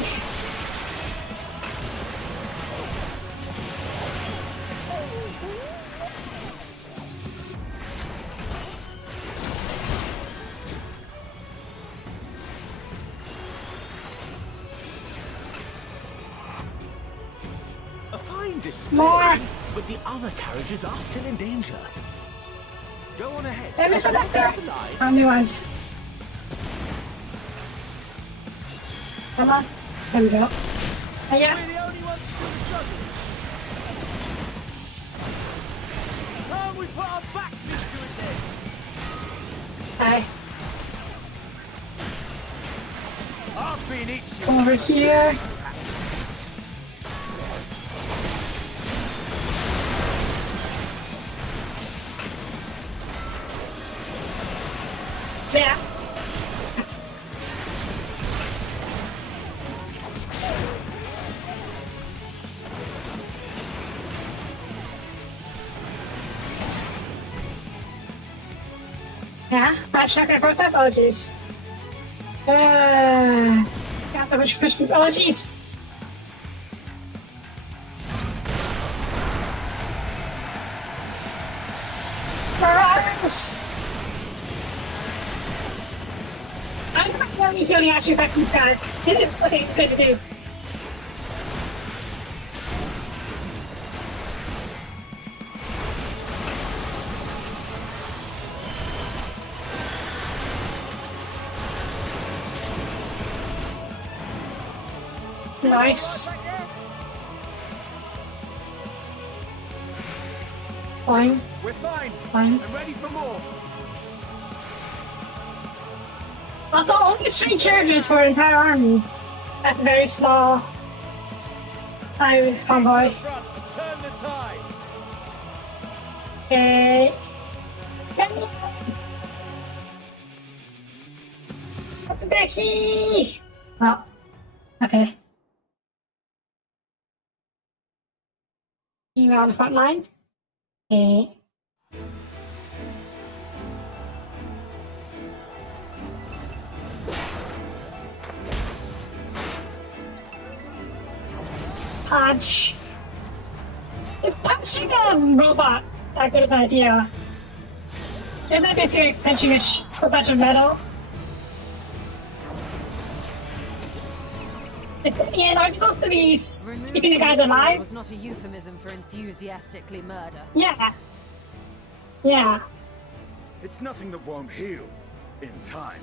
display, More. but the other carriages are still in danger. Go on ahead. Hey, Mr. Doctor! The line. How many ones? Come on. There we go. Yeah. We're the only ones still struggling. Time we put our backs into it then. Hi. I've been itching. Over here. Yeah. Yeah, that's not gonna process. Oh jeez. Got so much push. Oh jeez. Burns! I'm not really feeling actually affects these guys. Okay, good to do. Nice. Fine. We're fine. Fine. I'm ready for more. That's the only 3 characters for an entire army. That's very small. Convoy. Turn the tide. Okay. That's a Becky! Oh. Okay. Email on the front line. Okay. Punch. Is punching a robot a good idea? Isn't that good to punching a bunch of metal? I'm supposed to be keeping the guys alive. Was not a euphemism for enthusiastically murder. Yeah. Yeah. It's nothing that won't heal in time.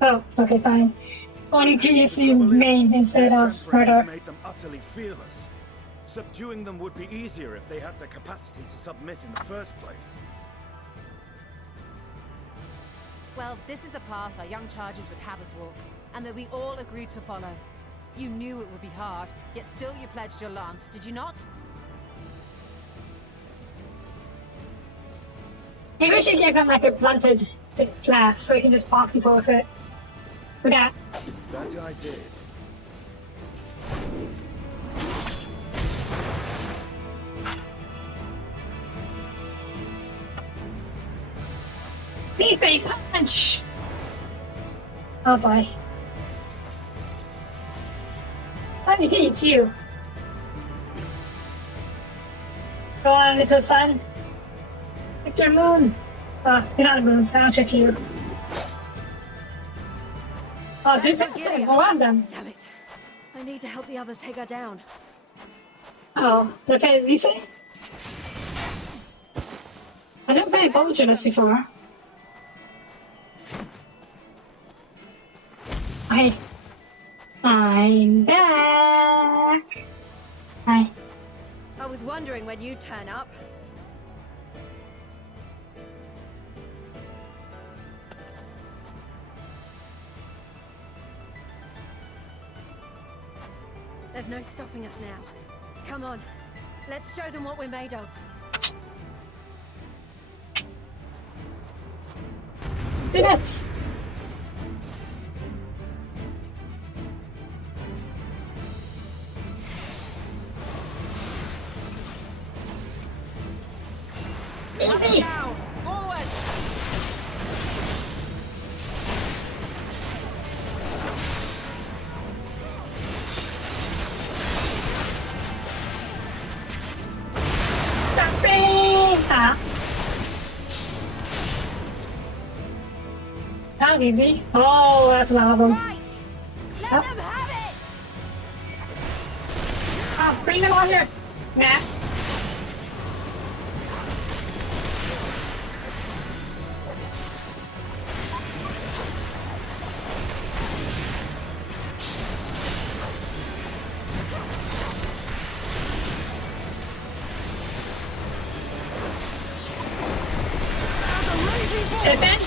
Oh, okay, fine. Only previously main instead of murder. Made them utterly fearless. Subduing them would be easier if they had the capacity to submit in the first place. Well, this is the path our young charges would have us walk, and that we all agreed to follow. You knew it would be hard, yet still you pledged your lance, did you not? Maybe we should give him like a blunted glass so he can just bonk people with it. With that. That I did. Beef a punch! Oh boy. Let me hit you. Go on, little son. Victor Moon. Oh, you're not a moon, so I'll check you. Oh, there's nothing go on them. Damn it. I need to help the others take her down. Oh, did I play Lisa? I never played Bullet Journals before. Hi. I'm back. Hi. I was wondering when you'd turn up. There's no stopping us now. Come on. Let's show them what we're made of. Do it. Baby. Forward! That's me! Ah. That was easy. Oh, that's a lot of them. Right! Let them have it! Ah, bring them on here. Nah. Open.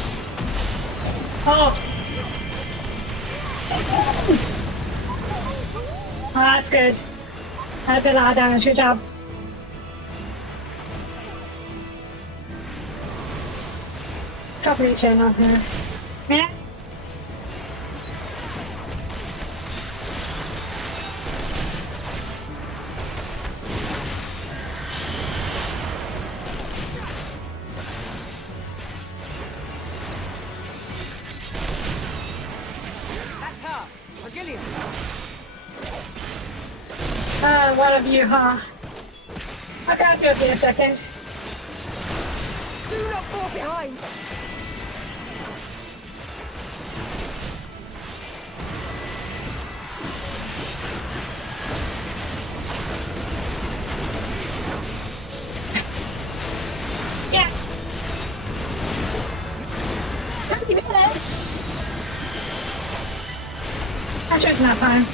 Oh. Oh, that's good. I did a lot of damage. Good job. Drop reach in on her. Yeah. One of you, huh? I gotta do it in a second. Do not fall behind! Yeah. 70 minutes. I'm sure it's not fun.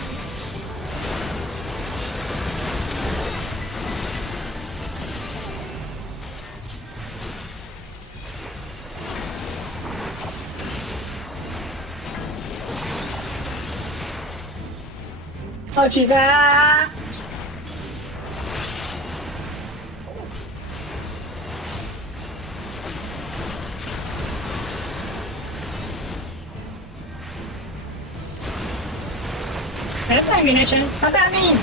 Oh, Jesus! That's ammunition. What's that mean?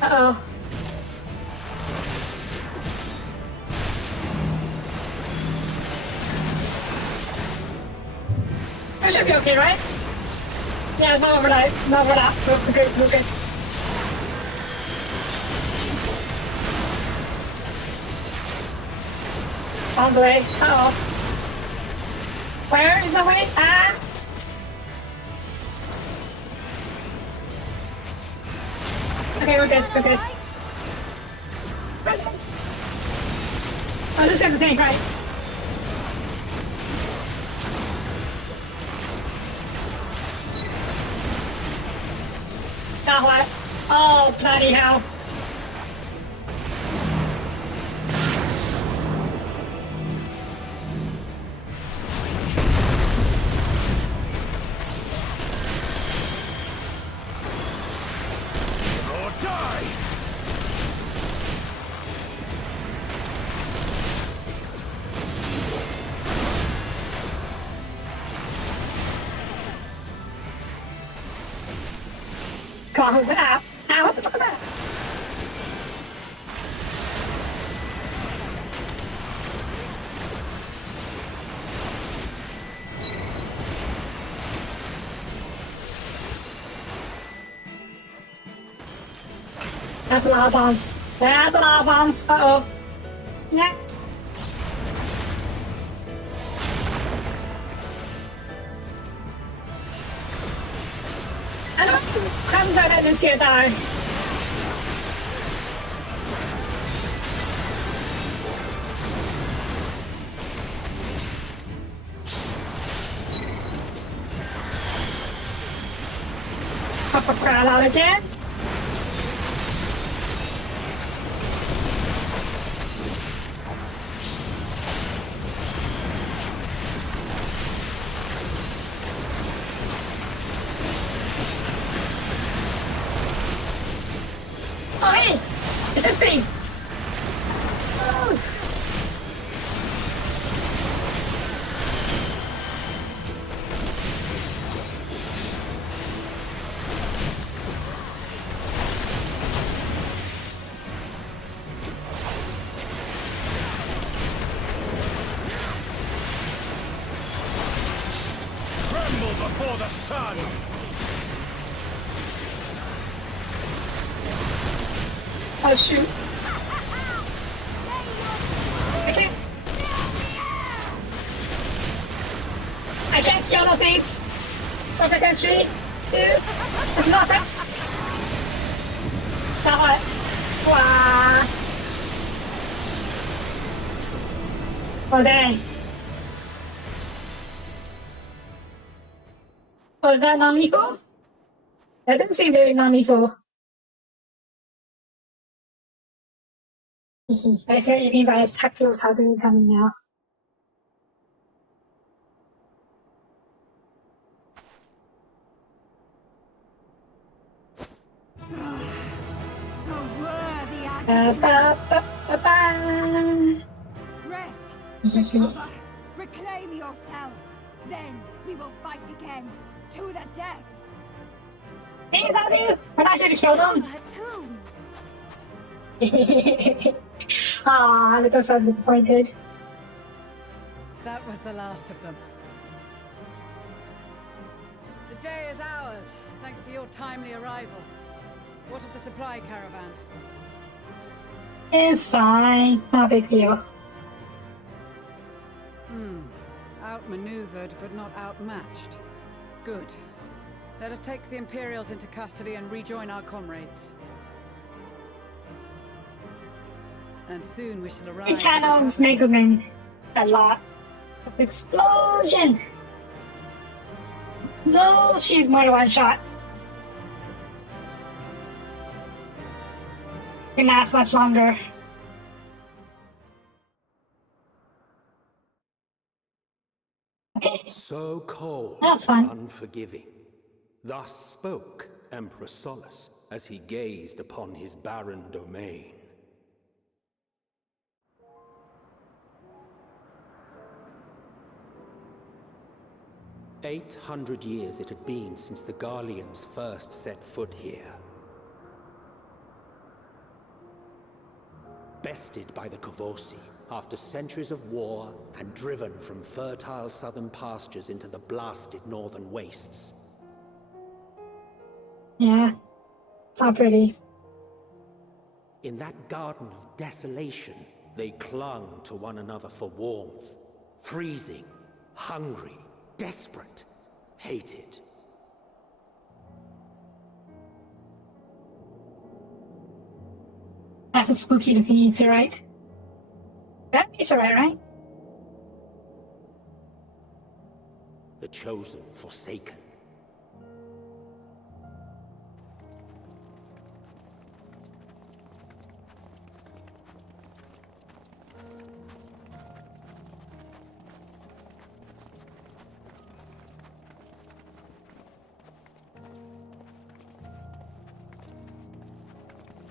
Uh-oh. I should be okay, right? Yeah, no overnight. No overnight. We're good. We're good. On the way. Uh-oh. Where is the way? Ah! Okay, we're good. We're good. Oh, this is everything, right? Now what? Oh, bloody hell. Or die! Come on, who's that? Ah, what the fuck is that? That's a lot of bombs. That's a lot of bombs. Uh-oh. Yeah. I don't have that this year, though. Pop a crowd out again. Oh, hey! It's a thing! Oh. Tremble before the sun! Oh, shoot. I can't kill the things. Look against me. It's nothing. That wow. Oh dang. Was that non-lethal? That didn't seem very non-lethal. I see what you mean by tactical housing coming now. Rest! Recover! Reclaim yourself! Then we will fight again! To the death! Hey, that is! We're not here to kill them! Aw, little son disappointed. That was the last of them. The day is ours, thanks to your timely arrival. What of the supply caravan? It's fine. Not a big deal. Outmaneuvered, but not outmatched. Good. Let us take the Imperials into custody and rejoin our comrades. And soon we shall arrive. It channels Megaman a lot. Explosion! No, she's more than one shot. Can last much longer. Okay. So cold That's and fun. unforgiving. Thus spoke Emperor Solus as he gazed upon his barren domain. "800 years it had been since the Garleans first set foot here. Bested by the Kavosi, after centuries of war and driven from fertile southern pastures into the blasted northern wastes. Yeah. It's not pretty. In that garden of desolation, they clung to one another for warmth. Freezing, hungry, desperate, hated. That's a spooky looking Etherite. That Etherite, right? The chosen, forsaken.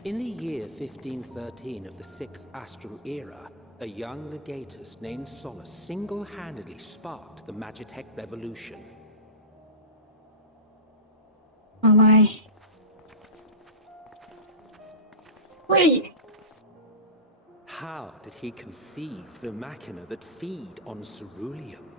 In the year 1513 of the 6th Astral Era, a young legatus named Solus single-handedly sparked the Magitech Revolution. Oh my. Wait! How did he conceive the machina that feed on ceruleum?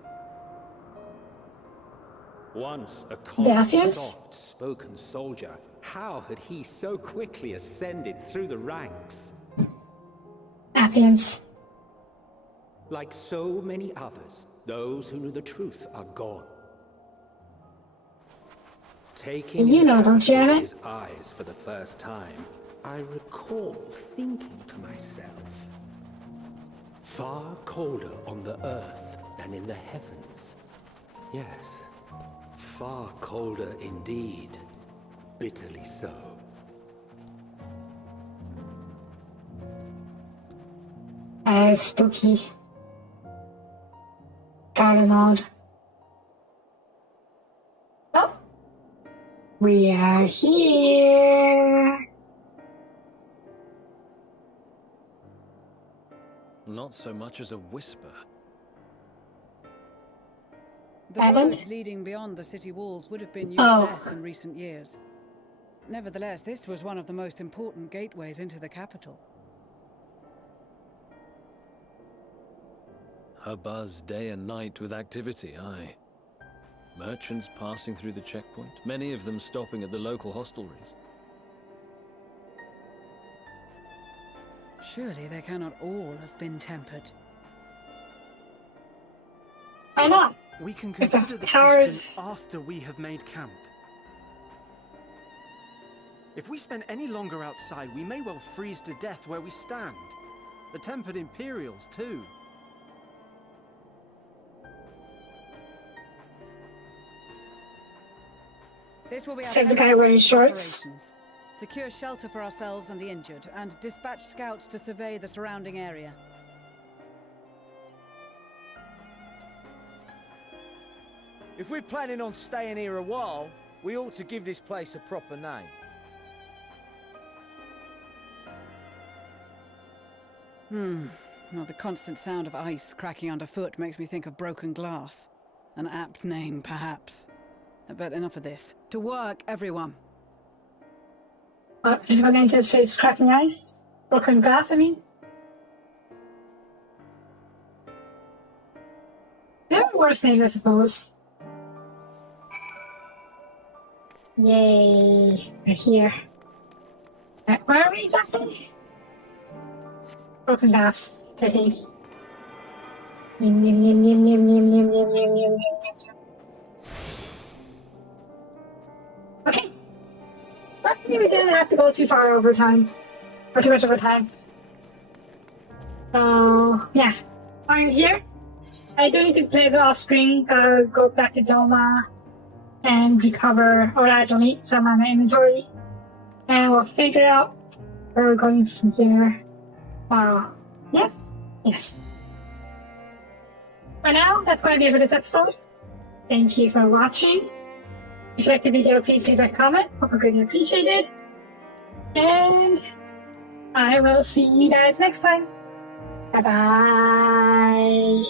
Once a cold, soft-spoken soldier, how had he so quickly ascended through the ranks? Athens. Like so many others, those who knew the truth are gone. Taking You know, don't you, Emmett? his eyes for the first time, I recall thinking to myself, far colder on the earth than in the heavens. Yes, far colder indeed. Bitterly so. Spooky. Garden mode. Oh! We are here! Not so much as a whisper. The roads leading beyond the city walls would have been used less in recent years. Nevertheless, this was one of the most important gateways into the capital. A buzz day and night with activity, aye. Merchants passing through the checkpoint, many of them stopping at the local hostelries. Surely they cannot all have been tempered. Why not? We can If the consider the towers- question after we have made camp. If we spend any longer outside, we may well freeze to death where we stand. The tempered Imperials, too. This will be our Says the guy wearing shorts. operations. Secure shelter for ourselves and the injured, and dispatch scouts to survey the surrounding area. If we're planning on staying here a while, we ought to give this place a proper name. Well, the constant sound of ice cracking underfoot makes me think of broken glass. An apt name, perhaps. But enough of this. To work, everyone. He's going into his face, cracking ice? Broken glass, I mean? They have worse names, I suppose. Yay. We're here. Where are we exactly? Broken glass, I think. Okay. But maybe we didn't have to go too far over time. Or too much over time. So, yeah. While you're here, I do need to play the off screen. Gotta go back to Doma and recover, or actually, some of my inventory. And we'll figure out where we're going from here. Tomorrow. Yes? Yes. For now, that's going to be it for this episode. Thank you for watching. If you liked the video, please leave a comment. Hope I greatly appreciate it. And I will see you guys next time. Bye-bye.